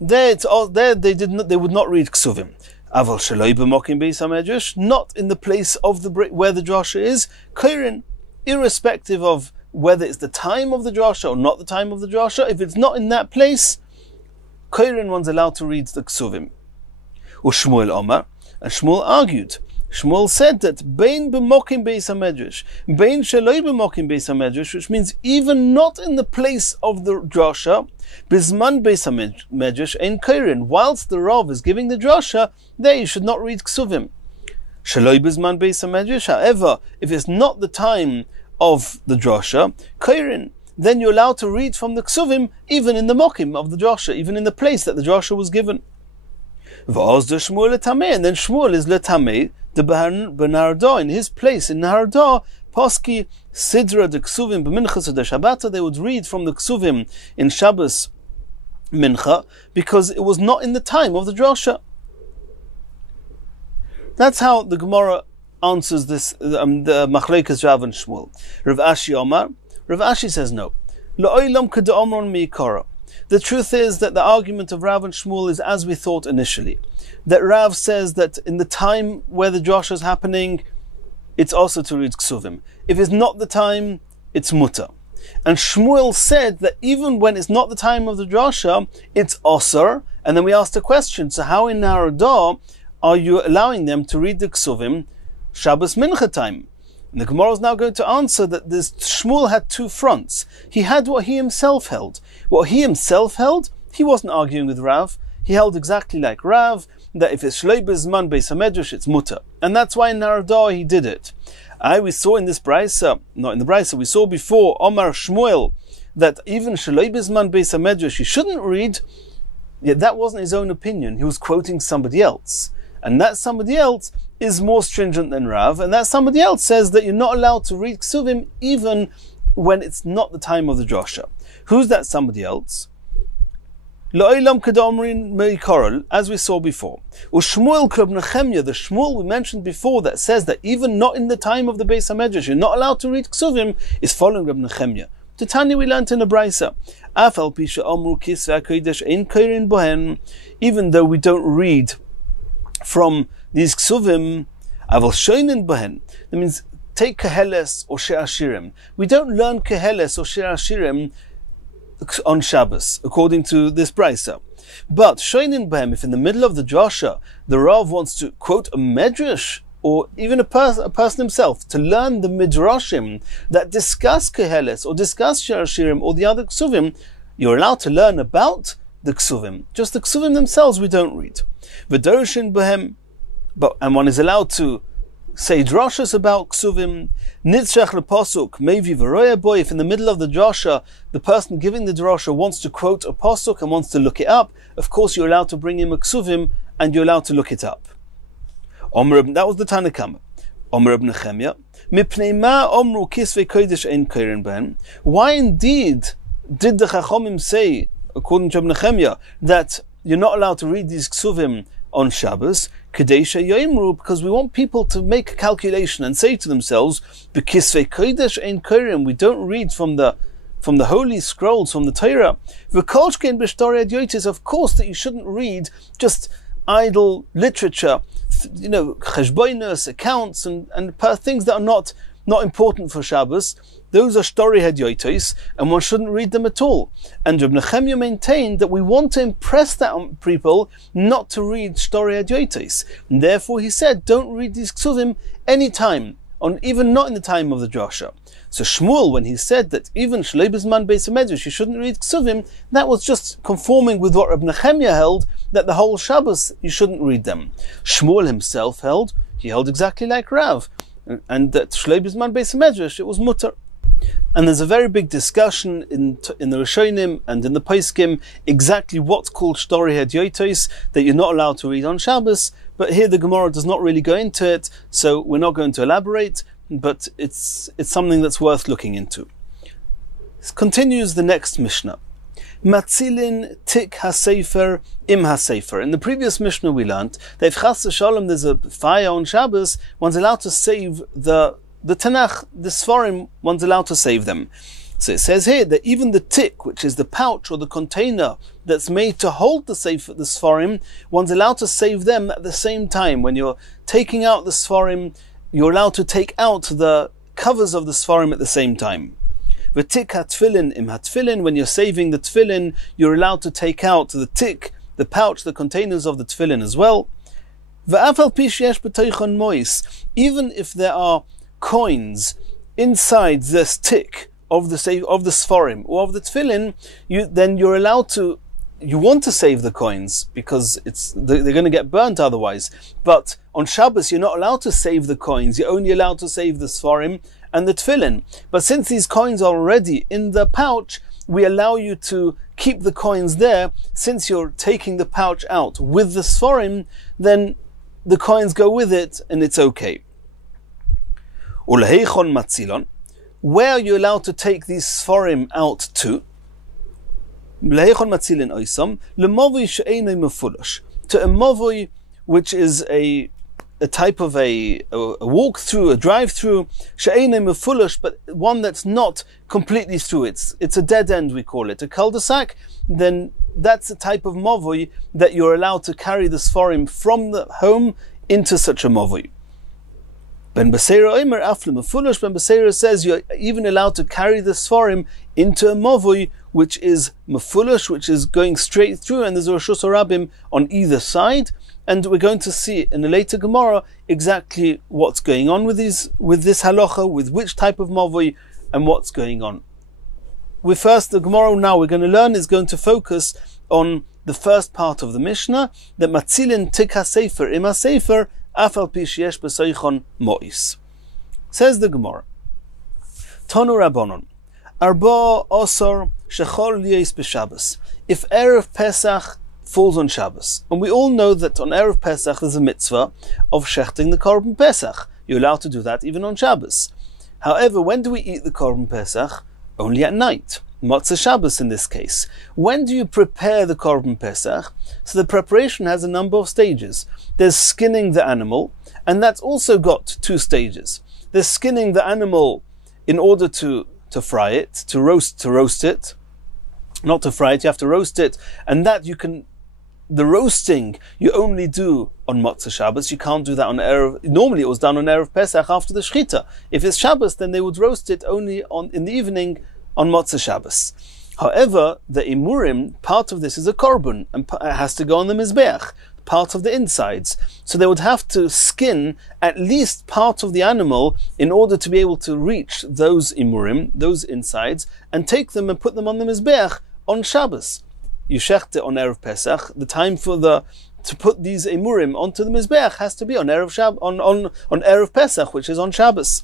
would not read Ksuvim. Aval shaloi b'mokim beis hamedrash, not in the place of where the drasha is, kairin, irrespective of whether it's the time of the drasha or not the time of the drasha. If it's not in that place, kairin, one's allowed to read the Ksuvim. Shmuel Omar, and Shmuel argued. Shmuel said that bein b'mokim beis hamedrash, bein shaloi b'mokim beis hamedrash, which means even not in the place of the drasha, bizman beis hamedrash ein kairin, whilst the Rav is giving the drasha, there you should not read Ksuvim. Shaloi bizman beis hamedrash, however, if it's not the time of the drasha, kairin, then you're allowed to read from the Ksuvim even in the mokim of the drasha, even in the place that the drasha was given. V'oz de Shmuel letameh, and then Shmuel is letameh the B'Narodah, in his place in Narodah, Poski Sidra de Ksuvim b'Mincha de Shabbat, they would read from the Ksuvim in Shabbos Mincha, because it was not in the time of the drasha. That's how the Gemara answers this, the Machleikas Rav and Shmuel. Rav Ashi Omar, Rav Ashi says no. La'olam keda'omron mi'ikara. The truth is that the argument of Rav and Shmuel is as we thought initially. That Rav says that in the time where the drasha is happening, it's also to read Ksuvim. If it's not the time, it's mutter. And Shmuel said that even when it's not the time of the drasha, it's osir. And then we asked a question, so how in Narodah are you allowing them to read the Ksuvim Shabbos Mincha time? And the Gemara is now going to answer that this Shmuel had two fronts. He had what he himself held. What he himself held, he wasn't arguing with Rav. He held exactly like Rav, that if it's shloi b'zman beis hamedrash, it's mutter. And that's why in Narodah he did it. We saw in this brisa, not in the brisa, we saw before Omar Shmuel, that even shloi b'zman beis hamedrash he shouldn't read, yet that wasn't his own opinion. He was quoting somebody else. And that somebody else is more stringent than Rav, and that somebody else says that you're not allowed to read Ksuvim even when it's not the time of the drasha. Who's that somebody else? La'olam keda'omrin me'ikoral, as we saw before. U'shmuel kreb nehemia, the Shmuel we mentioned before that says that even not in the time of the Beis HaMedrash, you're not allowed to read Ksuvim, is following Reb Nehemia. Titani we learned in the Brisa. Afal pisha omru kisvei hakodesh ein kairin bohen, even though we don't read from these Ksuvim, aval shoinen bohen. That means take Keheles or Shir Hashirim. We don't learn Keheles or Shir Hashirim on Shabbos, according to this brisa. But shoinin b'hem, if in the middle of the drasha the Rav wants to quote a Midrash, or even a person himself, to learn the Midrashim that discuss Keheles or discuss Shir Hashirim or the other Ksuvim, you're allowed to learn about the Ksuvim. Just the Ksuvim themselves we don't read. V'dorshin b'hem, and one is allowed to say drashas about Ksuvim. Nitzrach leposuk mevi v'roya boy. If in the middle of the drasha the person giving the drasha wants to quote a posuk and wants to look it up, of course you're allowed to bring him a Ksuvim and you're allowed to look it up. That was the Tanakama. Omer Nehemia mipnei ma omru kisvei kodesh ein kairin ben. Why indeed did the Chachomim say, according to Nehemia, that you're not allowed to read these Ksuvim on Shabbos? Kadesha Yoimru, because we want people to make a calculation and say to themselves, "B'kisvei kodesh ein kairim." We don't read from the from the holy scrolls, from the Torah. Of course that you shouldn't read just idle literature, cheshbonos, accounts, and things that are not important for Shabbos. Those are shtori hadyotos, and one shouldn't read them at all. And Reb Nehemia maintained that we want to impress that on people not to read shtori hadyotos. And therefore he said, don't read these ksuvim any time, even not in the time of the Durocher. So Shmuel, when he said that even shlei b'zman beis Medrash you shouldn't read ksuvim, that was just conforming with what Reb Nehemia held, that the whole Shabbos you shouldn't read them. Shmuel himself held exactly like Rav, and that shlei b'zman beis Medrash it was mutter. And there's a very big discussion in the Rishonim and in the Poskim exactly what's called shtori hadyotos that you're not allowed to read on Shabbos. But here the Gemara does not really go into it, so we're not going to elaborate. But it's something that's worth looking into. It continues the next Mishnah. Matzilin tik hasefer im hasefer. In the previous Mishnah we learned that if chas v'shalom there's a fire on Shabbos, one's allowed to save the Tanakh, the Sforim, one's allowed to save them. So it says here that even the tik, which is the pouch or the container that's made to hold the Sforim, one's allowed to save them at the same time. When you're taking out the Sforim, you're allowed to take out the covers of the Sforim at the same time. V'tik hatfilin im hatfilin, when you're saving the tfilin, you're allowed to take out the tik, the pouch, the containers of the tfilin as well. V'afal pi sheyesh b'toichon mois, even if there are coins inside this tik of the Sforim or of the tfilin, you're allowed to. You want to save the coins because they're going to get burnt otherwise. But on Shabbos you're not allowed to save the coins. You're only allowed to save the Sforim and the tfilin. But since these coins are already in the pouch, we allow you to keep the coins there. Since you're taking the pouch out with the Sforim, then the coins go with it and it's okay. Uleheichon matzilon, where are you allowed to take these Sforim out to? Uleheichon matzilin oisam, lemovoi she'einoi mefulosh, to a movoi which is a type of a walk-through, a drive-through, she'einoi mefulosh, but one that's not completely through. It's a dead end, we call it, a cul-de-sac. Then that's a type of movoi that you're allowed to carry the Sforim from the home into such a movoi. Ben Beseira Omer Afle Mefulosh, Ben Beseira says you're even allowed to carry the Sforim into a movoi which is Mefulosh, which is going straight through, and there's a Reshus Rabbim on either side. And we're going to see in a later Gemara exactly what's going on with this halacha, with which type of movoi and what's going on. The Gemara now we're going to learn is going to focus on the first part of the Mishnah, that Matzilin tik hasefer im hasefer afal pi sheyesh b'soichon mois. Says the Gemara, Tonu Rabbanon, Arba osor shechol liyos b'Shabbos. If Erev Pesach falls on Shabbos, and we all know that on Erev Pesach there's a mitzvah of shechting the Korban Pesach. You're allowed to do that even on Shabbos. However, when do we eat the Korban Pesach? Only at night. Matzah Shabbos in this case. When do you prepare the Korban Pesach? So the preparation has a number of stages. There's skinning the animal, and that's also got two stages. There's skinning the animal in order to fry it, to roast it. Not to fry it, you have to roast it, and that the roasting you only do on Matzah Shabbos. You can't do that on Erev. Normally it was done on Erev Pesach after the Shmita. If it's Shabbos, then they would roast it only in the evening on Matzah Shabbos. However, the Amorim, part of this is a korban, and it has to go on the Mizbeach, part of the insides. So they would have to skin at least part of the animal in order to be able to reach those Amorim, those insides, and take them and put them on the Mizbeach on Shabbos. You shecht it on Erev Pesach. The time to put these Amorim onto the Mizbeach has to be on Erev Pesach, which is on Shabbos.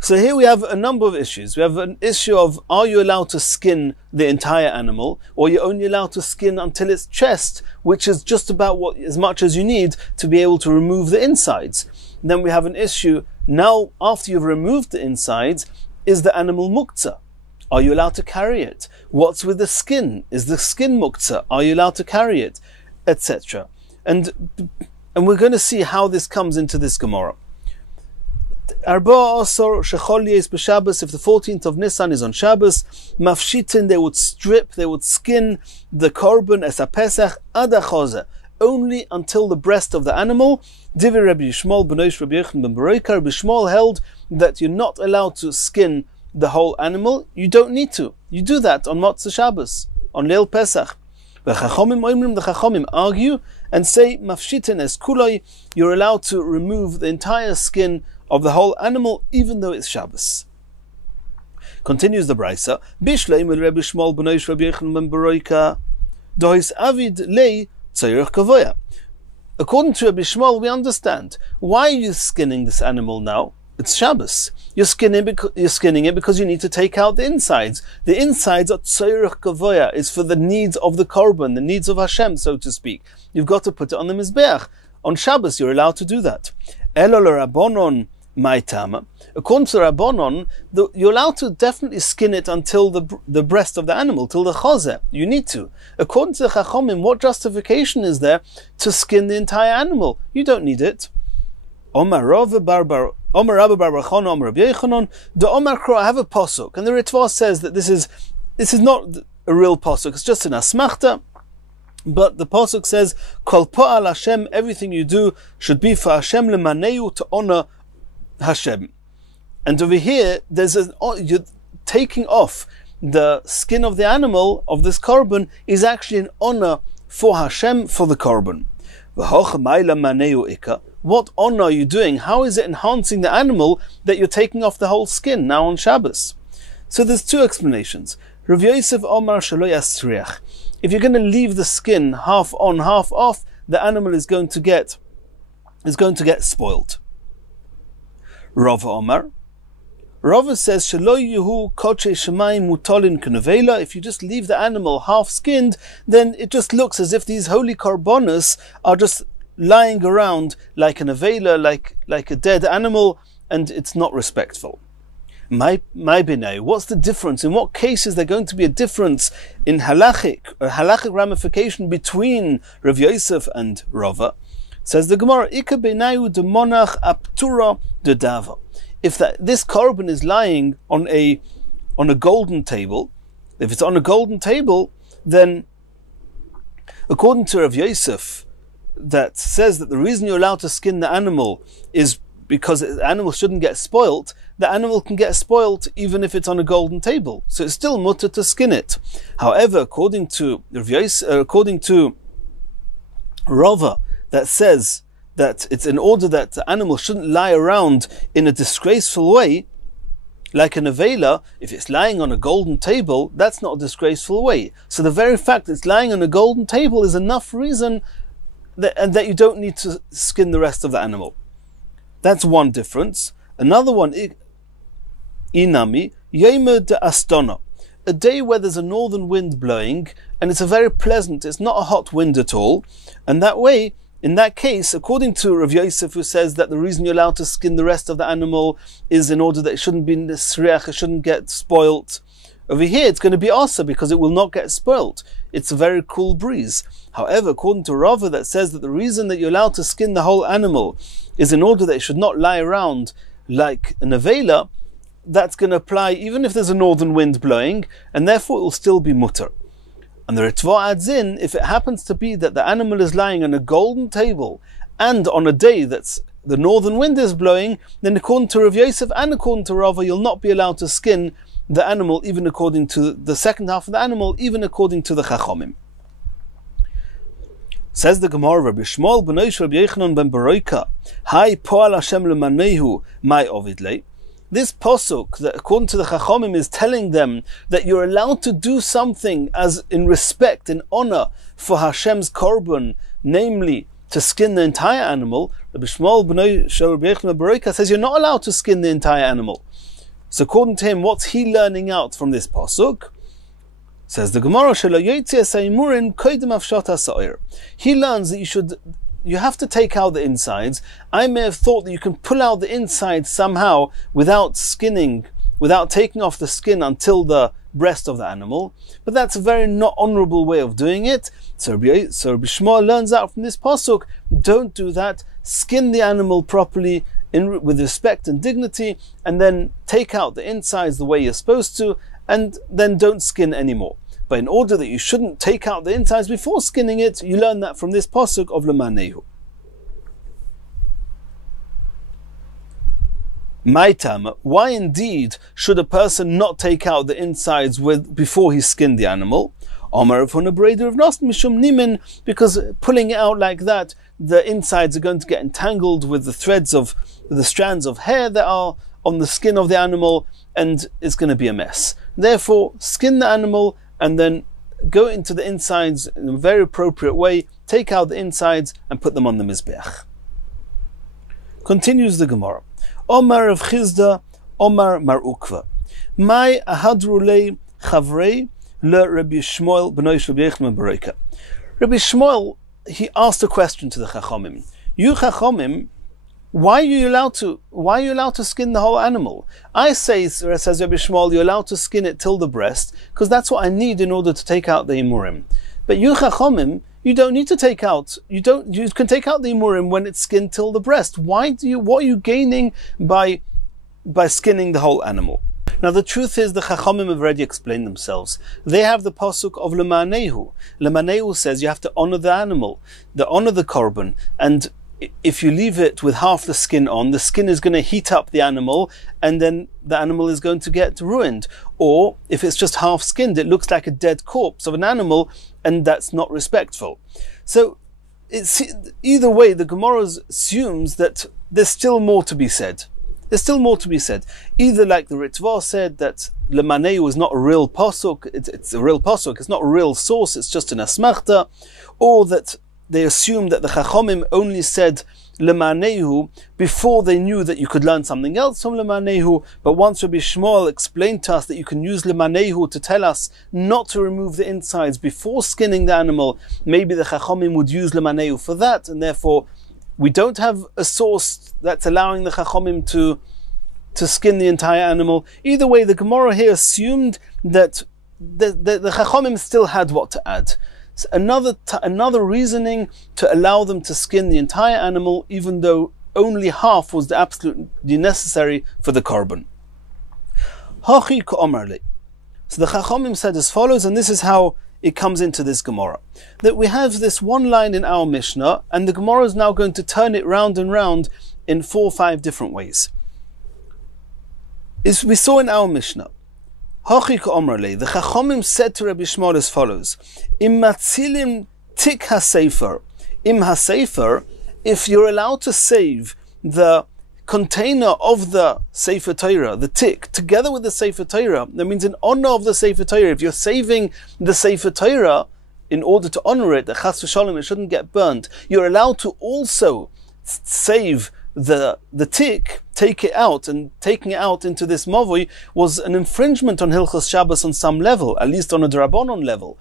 So here we have a number of issues. We have an issue of, are you allowed to skin the entire animal, or you're only allowed to skin until its chest, which is just about as much as you need to be able to remove the insides. And then we have an issue, now after you've removed the insides, is the animal muktzah? Are you allowed to carry it? What's with the skin? Is the skin muktzah? Are you allowed to carry it? Etc. And we're going to see how this comes into this Gemara. Arba Asor Shechol Yes b'Shabbos, if the 14th of Nisan is on Shabbos, Mafshitin, they would strip, they would skin the korban as a Pesach ad hachoze, only until the breast of the animal. Divi Rabbi Yishmael b'noish Rabbi Yochanan ben Beroika, Rabbi Yishmael held that you're not allowed to skin the whole animal. You don't need to. You do that on Matzah Shabbos, on Leil Pesach. The Chachomim argue and say, Mafshitin es kuloi, you're allowed to remove the entire skin of the whole animal, even though it's Shabbos. Continues the Brisa, Bishleim el Rabbi Yishmael b'noish Rabbi Yochanan ben Beroika, dohis avid lei tzayirach kavoya. According to Rabbi Yishmael, we understand. Why are you skinning this animal now? It's Shabbos. You're skinning it because you need to take out the insides. The insides are tzayirach kavoya, is for the needs of the korban, the needs of Hashem, so to speak. You've got to put it on the mizbeach. On Shabbos, you're allowed to do that. Elo l'Rabbanon ma'itama. According to the Rabbanon, you're allowed to definitely skin it until the breast of the animal, till the chozeh. You need to. According to the Chachomim, what justification is there to skin the entire animal? You don't need it. Omar Rabba Bar Bachon, Omar Rabbi Yochanan, the Omar Kro, I have a Postdoc, and the Ritva says that this is not a real Postdoc, it's just an asmachta. But the Pisaq says, Kol pa'al Hashem, everything you do should be for Hashem lemaneu, to honor Hashem. And over here, you're taking off the skin of the animal, of this korban, is actually an honor for Hashem, for the korban. What honor are you doing? How is it enhancing the animal that you're taking off the whole skin now on Shabbos? So there's two explanations. Rav Yosef Omar Shelo Yasriach. If you're going to leave the skin half on, half off, the animal is going to get spoiled. Rava Omar. Rava says, Shelo Yuhu Koche Shemayim Mutolin Knevela. If you just leave the animal half skinned, then it just looks as if these holy korbanos are just lying around like an avela, like a dead animal, and it's not respectful. My binay, what's the difference? In what case is there going to be a difference in halachic ramification between Rav Yosef and Rava? Says the Gemara, Ika benayu de monach aptura de dava. If this korban is lying on a golden table, if it's on a golden table, then according to Rav Yosef, that says that the reason you're allowed to skin the animal is because the animal shouldn't get spoilt. The animal can get spoilt even if it's on a golden table, so it's still mutter to skin it. However, according to Rava, that says that it's in order that the animal shouldn't lie around in a disgraceful way, like an avela. If it's lying on a golden table, that's not a disgraceful way. So the very fact that it's lying on a golden table is enough reason that you don't need to skin the rest of the animal. That's one difference. Another one, inami, yema de astona, a day where there's a northern wind blowing, and it's it's not a hot wind at all, and that way, in that case, according to Rav Yosef, who says that the reason you're allowed to skin the rest of the animal is in order that it shouldn't be nisriach, it shouldn't get spoilt. Over here, it's going to be asa because it will not get spoilt. It's a very cool breeze. However, according to Rava, that says that the reason that you're allowed to skin the whole animal is in order that it should not lie around like an avela, that's going to apply even if there's a northern wind blowing, and therefore it will still be mutter. And the Ritva adds in, if it happens to be that the animal is lying on a golden table and on a day that's the northern wind is blowing, then according to Rav Yosef and according to Rava, you'll not be allowed to skin the animal, even according to the second half of the animal, even according to the Chachomim. Says the Gemara, Rabbi Shmuel b'noish Rabbi Yochanan ben Beroika, Hai po'al Hashem lemanehu mai ovidlei. This posuk, that according to the Chachomim, is telling them that you're allowed to do something as in respect, in honor for Hashem's korban, namely to skin the entire animal. Rabbi Shmuel b'noish Rabbi Yochanan ben Beroika says you're not allowed to skin the entire animal. So according to him, what's he learning out from this pasuk? Says the Gemara, he learns that you have to take out the insides. I may have thought that you can pull out the inside somehow without skinning, without taking off the skin until the breast of the animal, but that's a very not honorable way of doing it. So Rabbi Shmuel learns out from this pasuk, don't do that. Skin the animal properly with respect and dignity, and then take out the insides the way you're supposed to, and then don't skin anymore. But in order that you shouldn't take out the insides before skinning it, you learn that from this Pasuk of Lemanehu. Maitam, why indeed should a person not take out the insides before he skinned the animal? Because pulling it out like that, the insides are going to get entangled with the threads of the strands of hair that are on the skin of the animal, and it's going to be a mess. Therefore, skin the animal and then go into the insides in a very appropriate way, take out the insides and put them on the Mizbeach. Continues the Gemara. Omar of Chizda, Omar Mar Ukva. Mai ahadrulei chavrei le Rabbi Shmuel b'noi Rabbi Yechon Baroka. Rabbi Shmuel, he asked a question to the Chachamim. You Chachamim, why are you allowed to skin the whole animal? I say, says Rabbi Shmuel, you're allowed to skin it till the breast, because that's what I need in order to take out the Amorim. But you Chachamim, you don't need to take out. You can take out the Amorim when it's skinned till the breast. What are you gaining by skinning the whole animal? Now the truth is, the Chachamim have already explained themselves. They have the pasuk of Lemanehu. Lemanehu says you have to honor the animal, honor the korban, and if you leave it with half the skin on, the skin is going to heat up the animal, and then the animal is going to get ruined. Or if it's just half skinned, it looks like a dead corpse of an animal, and that's not respectful. So it's either way, the Gemara assumes that there's still more to be said. There's still more to be said. Either like the Ritva said, that Lemaneu is not a real pasuk, it's a real pasuk, it's not a real source, it's just an asmachta, or that they assume that the Chachamim only said Lemanehu before they knew that you could learn something else from Lemanehu, but once Rabbi Shmuel explained to us that you can use Lemanehu to tell us not to remove the insides before skinning the animal, maybe the Chachamim would use Lemanehu for that, and therefore we don't have a source that's allowing the Chachamim to skin the entire animal. Either way, the Gemara here assumed that the Chachamim still had what to add. Another reasoning to allow them to skin the entire animal, even though only half was absolutely necessary for the korban. Hachi ka'omarle. So the Chachamim said as follows, and this is how it comes into this Gemara. That we have this one line in our Mishnah, and the Gemara is now going to turn it round and round in 4 or 5 different ways. We saw in our Mishnah, Hachi ka'omarle, the Chachamim said to Rabbi Shmuel as follows: Im matzilim tik hasefer. Im hasefer, if you're allowed to save the container of the Sefer Torah, the tik, together with the Sefer Torah, that means in honor of the Sefer Torah. If you're saving the Sefer Torah in order to honor it, the chas v'shalom, it shouldn't get burnt, you're allowed to also save the tik, take it out, and taking it out into this mavoi was an infringement on Hilchos Shabbos on some level, at least on a Drabonon level.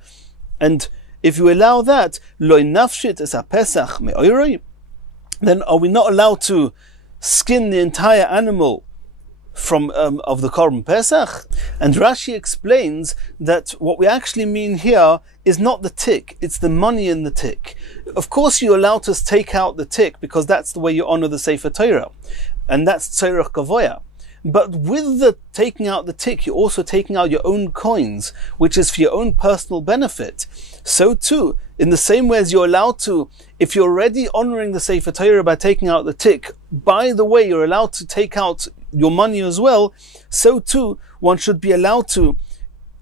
And if you allow that, lo nafshit es ha-pesach me'oiroi, then are we not allowed to skin the entire animal from of the Korban Pesach? And Rashi explains that what we actually mean here is not the tik, it's the money in the tik. Of course you're allowed to take out the tik because that's the way you honor the Sefer Torah, and that's tzorech kavoya. But with the taking out the tik, you're also taking out your own coins, which is for your own personal benefit. So too, in the same way as you're allowed to, if you're already honoring the Sefer Torah by taking out the tik, by the way, you're allowed to take out your money as well, so too, one should be allowed to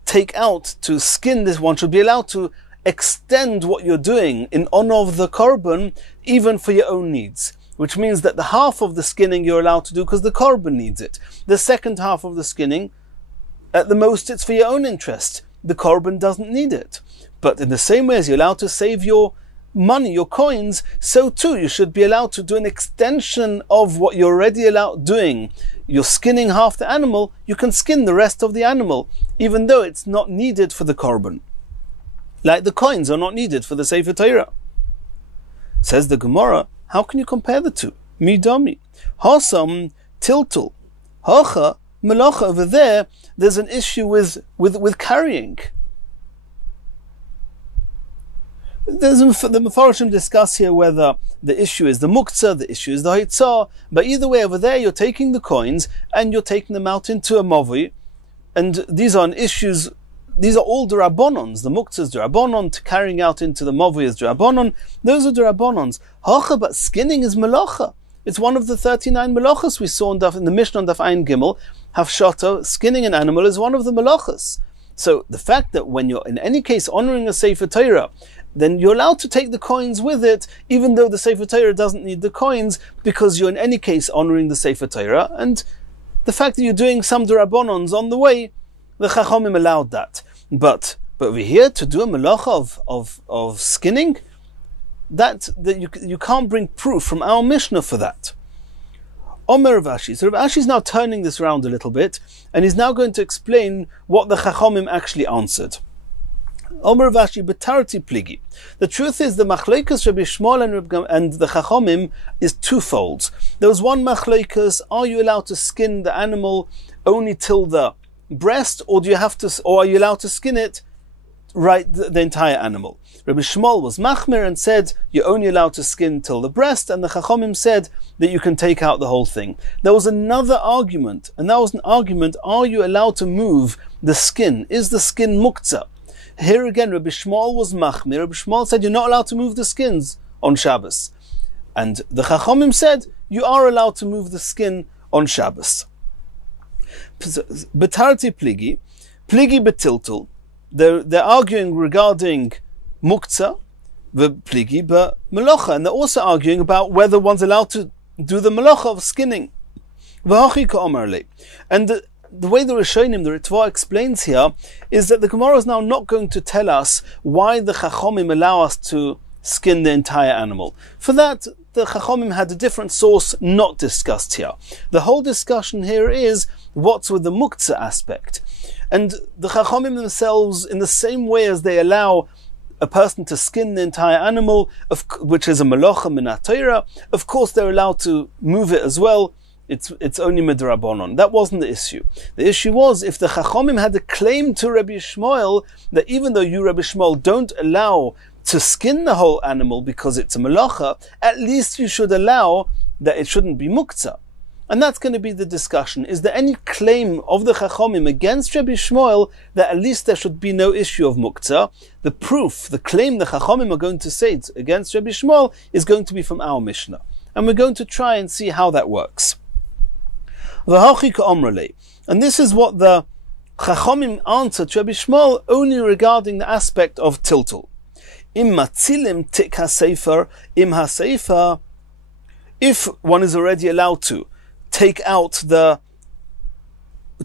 take out, to skin this, one should be allowed to extend what you're doing in honor of the korban, even for your own needs. Which means that the half of the skinning you're allowed to do because the korban needs it. The second half of the skinning, at the most, it's for your own interest. The korban doesn't need it. But in the same way as you're allowed to save your money, your coins, so too you should be allowed to do an extension of what you're already allowed doing. You're skinning half the animal, you can skin the rest of the animal, even though it's not needed for the korban. Like the coins are not needed for the Sefer Torah. Says the Gemara, how can you compare the two? Midami. Hasam tiltul. Hacha melacha. Over there, there's an issue with carrying. The Mefarshim discuss here whether the issue is the muktzah, the issue is the haitzah, but either way over there you're taking the coins and you're taking them out into a movi, and these are issues, these are all derabonons. The muktzah is derabonon, carrying out into the movi is derabonon, those are derabonons. Hocha, but skinning is melacha. It's one of the 39 melachas we saw in the Mishnah on Daf Ein Gimel. Hafshato, skinning an animal is one of the melachas. So the fact that when you're in any case honoring a Sefer Torah, then you're allowed to take the coins with it, even though the Sefer Torah doesn't need the coins, because you're in any case honoring the Sefer Torah, and the fact that you're doing some derabonons on the way, the Chachamim allowed that. But over here, to do a melacha of skinning, that you can't bring proof from our Mishnah for that. Omer Rav Ashi. So Rav Ashi is now turning this around a little bit, and he's now going to explain what the Chachamim actually answered. Omer Rav Ashi, betarti pligi. The truth is, the machlekes Rabbi Shmuel and the Chachamim is twofold. There was one machlekes: are you allowed to skin the animal only till the breast, or are you allowed to skin it right the entire animal? Rabbi Shmuel was machmir and said you're only allowed to skin till the breast, and the Chachamim said that you can take out the whole thing. There was another argument, and that was an argument: are you allowed to move the skin? Is the skin muktzah? Here again, Rabbi Shmuel was machmir. Rabbi Shmuel said you're not allowed to move the skins on Shabbos, and the Chachamim said you are allowed to move the skin on Shabbos. Betarti pligi betiltul. They're arguing regarding muktzah, the pligi, but melacha, and they're also arguing about whether one's allowed to do the melacha of skinning. And the way the Rishonim, the Ritva, explains here is that the Gemara is now not going to tell us why the Chachamim allow us to skin the entire animal. For that, the Chachamim had a different source not discussed here. The whole discussion here is what's with the muktzah aspect. And the Chachamim themselves, in the same way as they allow a person to skin the entire animal, which is a melacha min ha-Torah, of course they're allowed to move it as well. It's only midrabanon. That wasn't the issue. The issue was if the Chachamim had a claim to Rabbi Shmuel that even though you, Rabbi Shmuel, don't allow to skin the whole animal because it's a melacha, at least you should allow that it shouldn't be muktzah. And that's going to be the discussion. Is there any claim of the Chachamim against Rabbi Shmuel that at least there should be no issue of muktzah? The proof, the claim the Chachamim are going to say against Rabbi Shmuel is going to be from our Mishnah. And we're going to try and see how that works. And this is what the Chachamim answered to Rabbi Shmuel only regarding the aspect of tiltul. Im matzilim tik ha-sefer, im ha-sefer, if one is already allowed to take out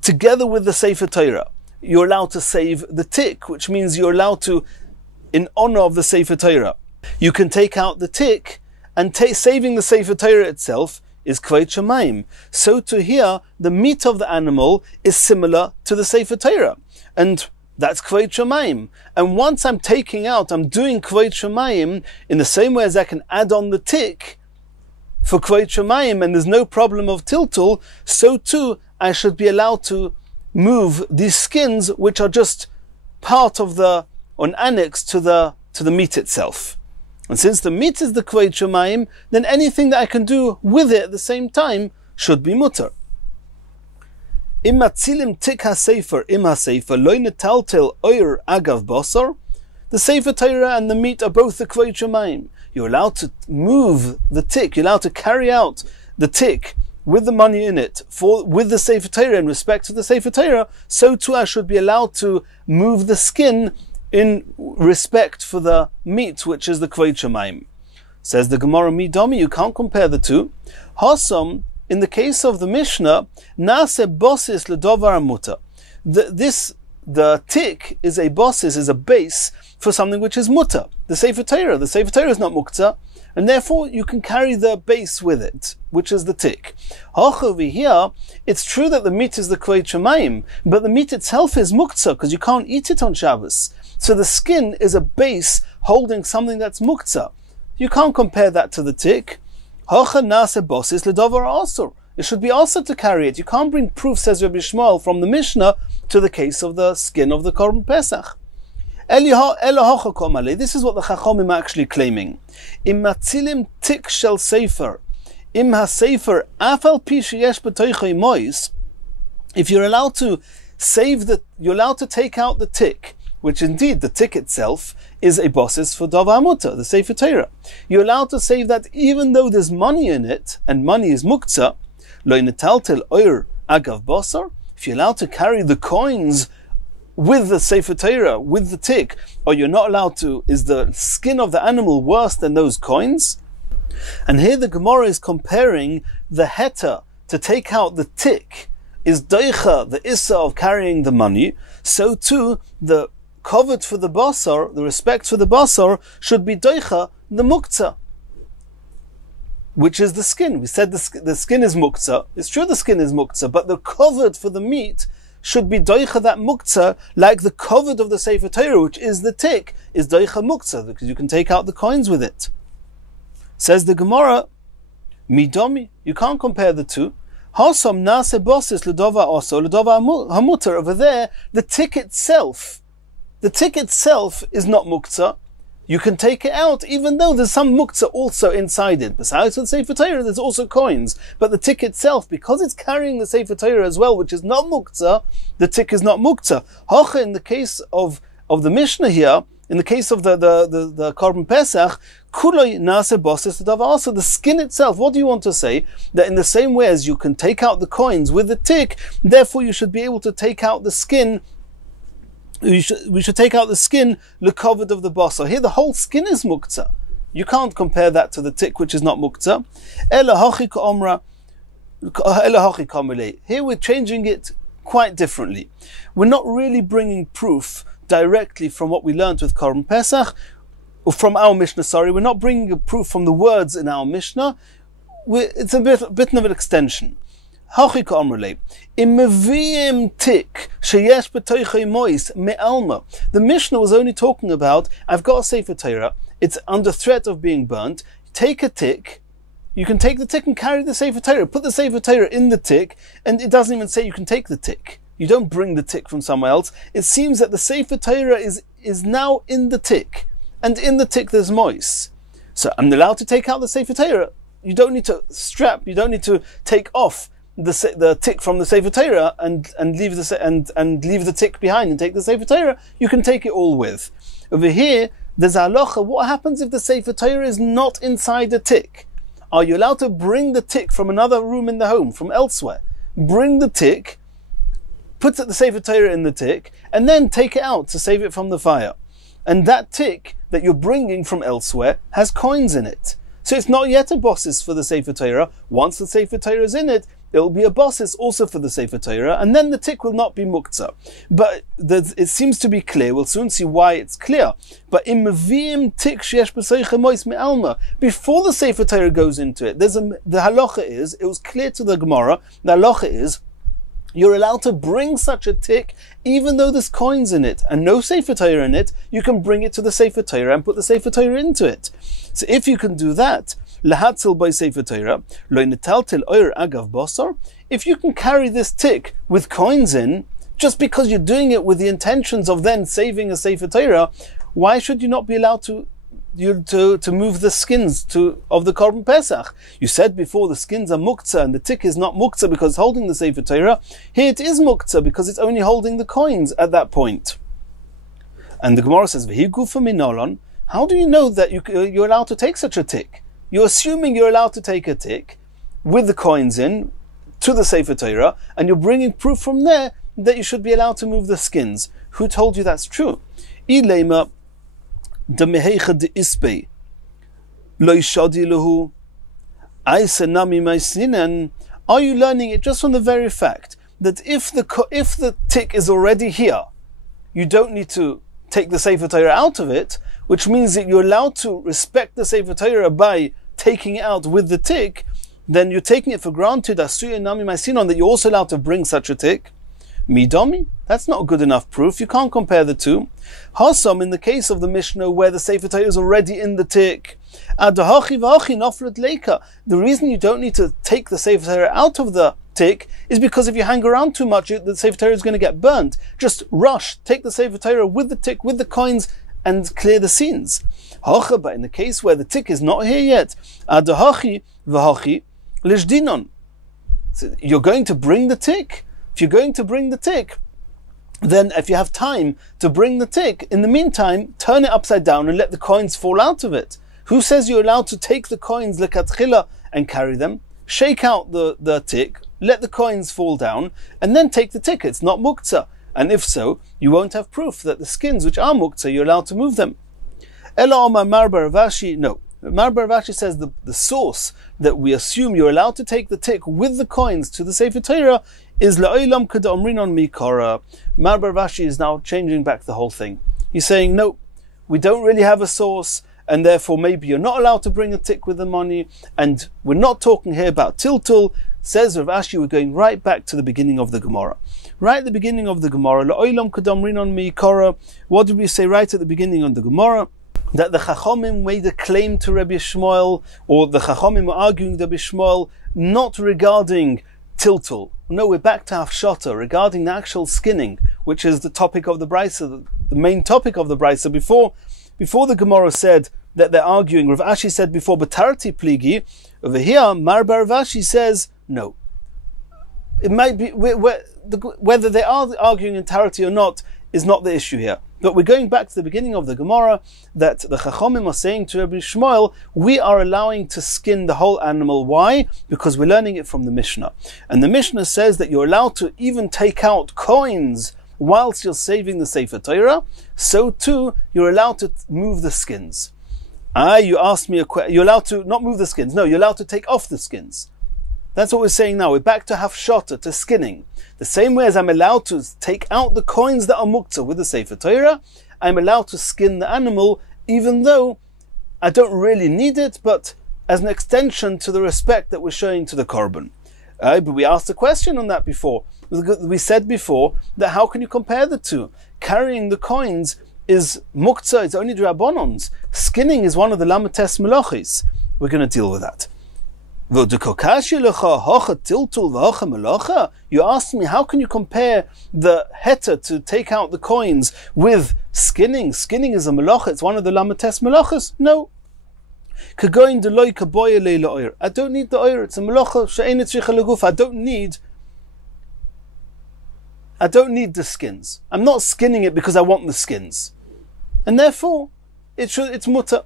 together with the Sefer Torah, you're allowed to save the tick, which means you're allowed to, in honor of the Sefer Torah, you can take out the tick, and saving the Sefer Torah itself is kveit shamayim. So to here, the meat of the animal is similar to the Sefer Torah, and that's kveit shamayim. And once I'm doing kveit shamayim in the same way as I can add on the tick for kveit shamayim, and there's no problem of tiltul, so too I should be allowed to move these skins, which are just part of an annex to the meat itself. And since the meat is the kveit shamayim, then anything that I can do with it at the same time should be mutter. Im matzilim tik ha-sefer im ha-sefer lo netaltel oir agav basar. The Sefer Torah and the meat are both the kveit shamayim. You're allowed to move the tick, you're allowed to carry out the tick with the money in it with the Sefer Torah in respect to the Sefer Torah, so too I should be allowed to move the skin in respect for the meat, which is the kveit shamayim. Says the Gemara Midami, you can't compare the two. Hasam, in the case of the Mishnah, nase bosis ledovar muta. The tick is a base for something which is muta. The Sefer Torah is not muktzah, and therefore you can carry the base with it, which is the tick. Over here, it's true that the meat is the kveit shamayim, but the meat itself is muktzah because you can't eat it on Shabbos. So the skin is a base holding something that's muktzah. You can't compare that to the tick. It should be also to carry it. You can't bring proof, says Rabbi Shmuel, from the Mishnah to the case of the skin of the Korban Pesach. This is what the Chachomim are actually claiming. Im matzilim tik shel sefer, im ha-sefer afal pi sheyesh b'toichoi mois. If you're allowed to you're allowed to take out the tick, which indeed the tick itself is a basis for Davar Mutter, the Sefer Torah. You're allowed to save that even though there's money in it, and money is muktzah, lo netaltel oir agav basar. If you're allowed to carry the coins with the Sefer Torah, with the tick, or you're not allowed to, is the skin of the animal worse than those coins? And here the Gemara is comparing the heter to take out the tick is doicha, the issa of carrying the money, so too the covet for the basar, the respect for the basar, should be doicha, the muktzah, which is the skin. We said the skin is muktzah. It's true the skin is muktzah, but the covet for the meat should be doicha, that muktzah, like the covet of the Sefer Torah, which is the tick, is doicha muktzah, because you can take out the coins with it. Says the Gemara, midomi, you can't compare the two. Hasam nase bosses ledova oso ledova hamuter. Over there, the tick itself is not muktzah. You can take it out, even though there's some muktzah also inside it. Besides the Sefer Torah, there's also coins. But the tick itself, because it's carrying the Sefer Torah as well, which is not muktzah, the tick is not muktzah. Hoche, in the case of the Mishnah here, in the case of the Korban Pesach, kuloi nase bosses ledova oso. The skin itself, what do you want to say? That in the same way as you can take out the coins with the tick, therefore you should be able to take out the skin. We should take out the skin, the covered of the basar. Here the whole skin is muktzah. You can't compare that to the tick, which is not muktzah. Here we're changing it quite differently. We're not really bringing proof directly from what we learned with Korban Pesach, or from our Mishnah, we're not bringing a proof from the words in our Mishnah. It's a bit of an extension. The Mishnah was only talking about, I've got a Sefer Torah, it's under threat of being burnt. Take a tick, you can take the tick and carry the Sefer Torah, put the Sefer Torah in the tick, and it doesn't even say you can take the tick. You don't bring the tick from somewhere else. It seems that the Sefer Torah is now in the tick, and in the tick there's mois. So I'm allowed to take out the Sefer Torah. You don't need to strap, you don't need to take off the tick from the Sefer Torah and leave the tick behind and take the Sefer Torah. You can take it all with. Over here, there's halacha. What happens if the Sefer Torah is not inside the tick? Are you allowed to bring the tick from another room in the home, from elsewhere? Bring the tick, put the Sefer Torah in the tick, and then take it out to save it from the fire. And that tick that you're bringing from elsewhere has coins in it. So it's not yet a bosses for the Sefer Torah. Once the Sefer Torah is in it, it will be a bosses also for the Sefer Torah, and then the tick will not be muktzah. But it seems to be clear. We'll soon see why it's clear. But im meviim tick sheyesh b'soicha mois me'alma, before the Sefer Torah goes into it, the halacha is, it was clear to the Gemara, the halacha is, you're allowed to bring such a tick, even though there's coins in it and no Sefer Torah in it. You can bring it to the Sefer Torah and put the Sefer Torah into it. So if you can do that, lahatzil by Sefer Torah, lo netaltel oir agav basar. If you can carry this tick with coins in, just because you're doing it with the intentions of then saving a Sefer Torah, why should you not be allowed to move the skins of the Korban Pesach? You said before the skins are muktzah and the tick is not muktzah because it's holding the Sefer Torah. Here it is muktzah because it's only holding the coins at that point. And the Gemara says, "V'higufa minolon." How do you know that you're allowed to take such a tick? You're assuming you're allowed to take a tick with the coins in to the Sefer Torah, and you're bringing proof from there that you should be allowed to move the skins. Who told you that's true? Ilema de mehecha de ispe lo ishadi lahu aisenami maisinen. Are you learning it just from the very fact that if the tick is already here, you don't need to take the Sefer Torah out of it, which means that you're allowed to respect the Sefer Torah by taking it out with the tick, then you're taking it for granted that you're also allowed to bring such a tick. Midomi? That's not good enough proof. You can't compare the two. Hasam, in the case of the Mishnah where the Sefer Torah is already in the tick, the reason you don't need to take the Sefer Torah out of the tick is because if you hang around too much, the Sefer Torah is going to get burnt. Just rush, take the Sefer Torah with the tick, with the coins, and clear the scenes. But in the case where the tick is not here yet, so you're going to bring the tick. If you're going to bring the tick, then if you have time to bring the tick, in the meantime, turn it upside down and let the coins fall out of it. Who says you're allowed to take the coins lekatchila and carry them? Shake out the tick, let the coins fall down, and then take the tick. It's not muktzah. And if so, you won't have proof that the skins which are muktzah, you're allowed to move them. Ela Omar Marbar Vashi, no. Marbar Vashi says the source that we assume you're allowed to take the tick with the coins to the Sefer Torah is La'olam Kada Omrinon Mikara. Marbar Vashi is now changing back the whole thing. He's saying, no, we don't really have a source, and therefore maybe you're not allowed to bring a tick with the money, and we're not talking here about tiltul. Says Rav Ashi, we're going right back to the beginning of the Gemara. Right at the beginning of the Gemara, La'olam Kada Omrinon Mikara. What did we say right at the beginning of the Gemara? That the Chachomim made a claim to Rabbi Shmuel, or the Chachomim were arguing with Rabbi Shmuel, not regarding tiltul. No, we're back to Hafshata, regarding the actual skinning, which is the topic of the Brisa, the main topic of the Brisa. Before the Gemara said that they're arguing, Rav Ashi said before, Batarti Pligi, over here, Marbar Vashi says, no. It might be, whether they are arguing entirety or not, is not the issue here. But we're going back to the beginning of the Gemara, that the Chachomim are saying to Rabbi Shmuel, we are allowing to skin the whole animal. Why? Because we're learning it from the Mishnah. And the Mishnah says that you're allowed to even take out coins whilst you're saving the Sefer Torah. So too, you're allowed to move the skins. You asked me a question. You're allowed to not move the skins. No, you're allowed to take off the skins. That's what we're saying now. We're back to hafshata, to skinning. The same way as I'm allowed to take out the coins that are muktzah with the Sefer Torah, I'm allowed to skin the animal, even though I don't really need it, but as an extension to the respect that we're showing to the korban. But we asked a question on that before. We said before that how can you compare the two? Carrying the coins is muktzah, it's only drabonons. Skinning is one of the lamates melachis. We're going to deal with that. You asked me, how can you compare the heta to take out the coins with skinning? Skinning is a melacha, it's one of the lamates melachas. No. I don't need the oir, it's a melacha. I don't need the skins. I'm not skinning it because I want the skins. And therefore, it's mutter.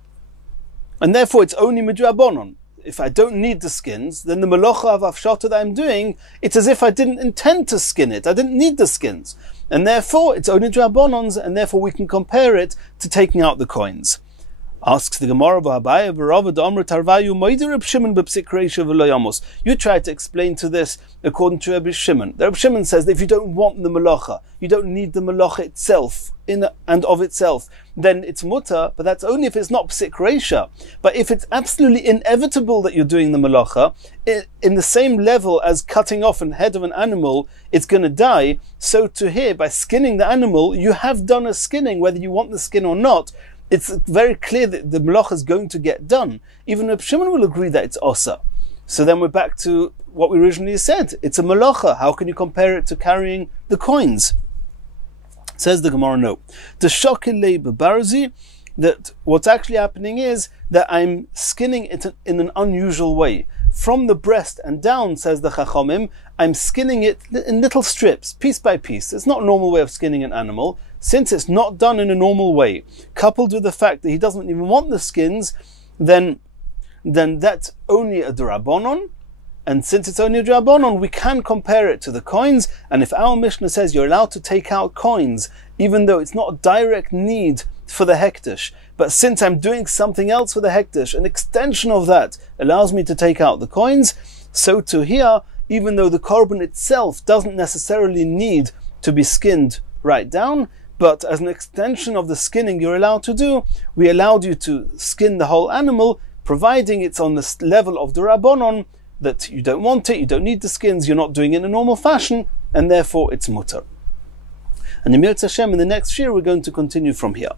And therefore, it's only midrabanon. If I don't need the skins, then the melacha of hafshata that I'm doing, it's as if I didn't intend to skin it. I didn't need the skins. And therefore, it's only drabonons, and therefore we can compare it to taking out the coins. Asks the Gemara, you try to explain to this according to Rabbi Shimon. Rabbi Shimon says that if you don't want the melacha, you don't need the melacha itself, in and of itself, then it's mutter, but that's only if it's not psik reisha. But if it's absolutely inevitable that you're doing the melacha, in the same level as cutting off a head of an animal, it's going to die, so to here, by skinning the animal, you have done a skinning, whether you want the skin or not. It's very clear that the melacha is going to get done. Even Reb Shimon will agree that it's osa. So then we're back to what we originally said. It's a melacha. How can you compare it to carrying the coins? Says the Gemara, no. The shokilei bebarzi, that what's actually happening is that I'm skinning it in an unusual way. From the breast and down, says the Chachomim, I'm skinning it in little strips, piece by piece. It's not a normal way of skinning an animal. Since it's not done in a normal way, coupled with the fact that he doesn't even want the skins, then that's only a drabonon. And since it's only a drabonon, we can compare it to the coins. And if our Mishnah says you're allowed to take out coins, even though it's not a direct need for the hektish, but since I'm doing something else for the hektish, an extension of that allows me to take out the coins, so to here, even though the korban itself doesn't necessarily need to be skinned right down, but as an extension of the skinning you're allowed to do, we allowed you to skin the whole animal, providing it's on the level of the rabbonon, that you don't want it, you don't need the skins, you're not doing it in a normal fashion, and therefore it's mutter. And in Mirz Hashem, in the next year, we're going to continue from here.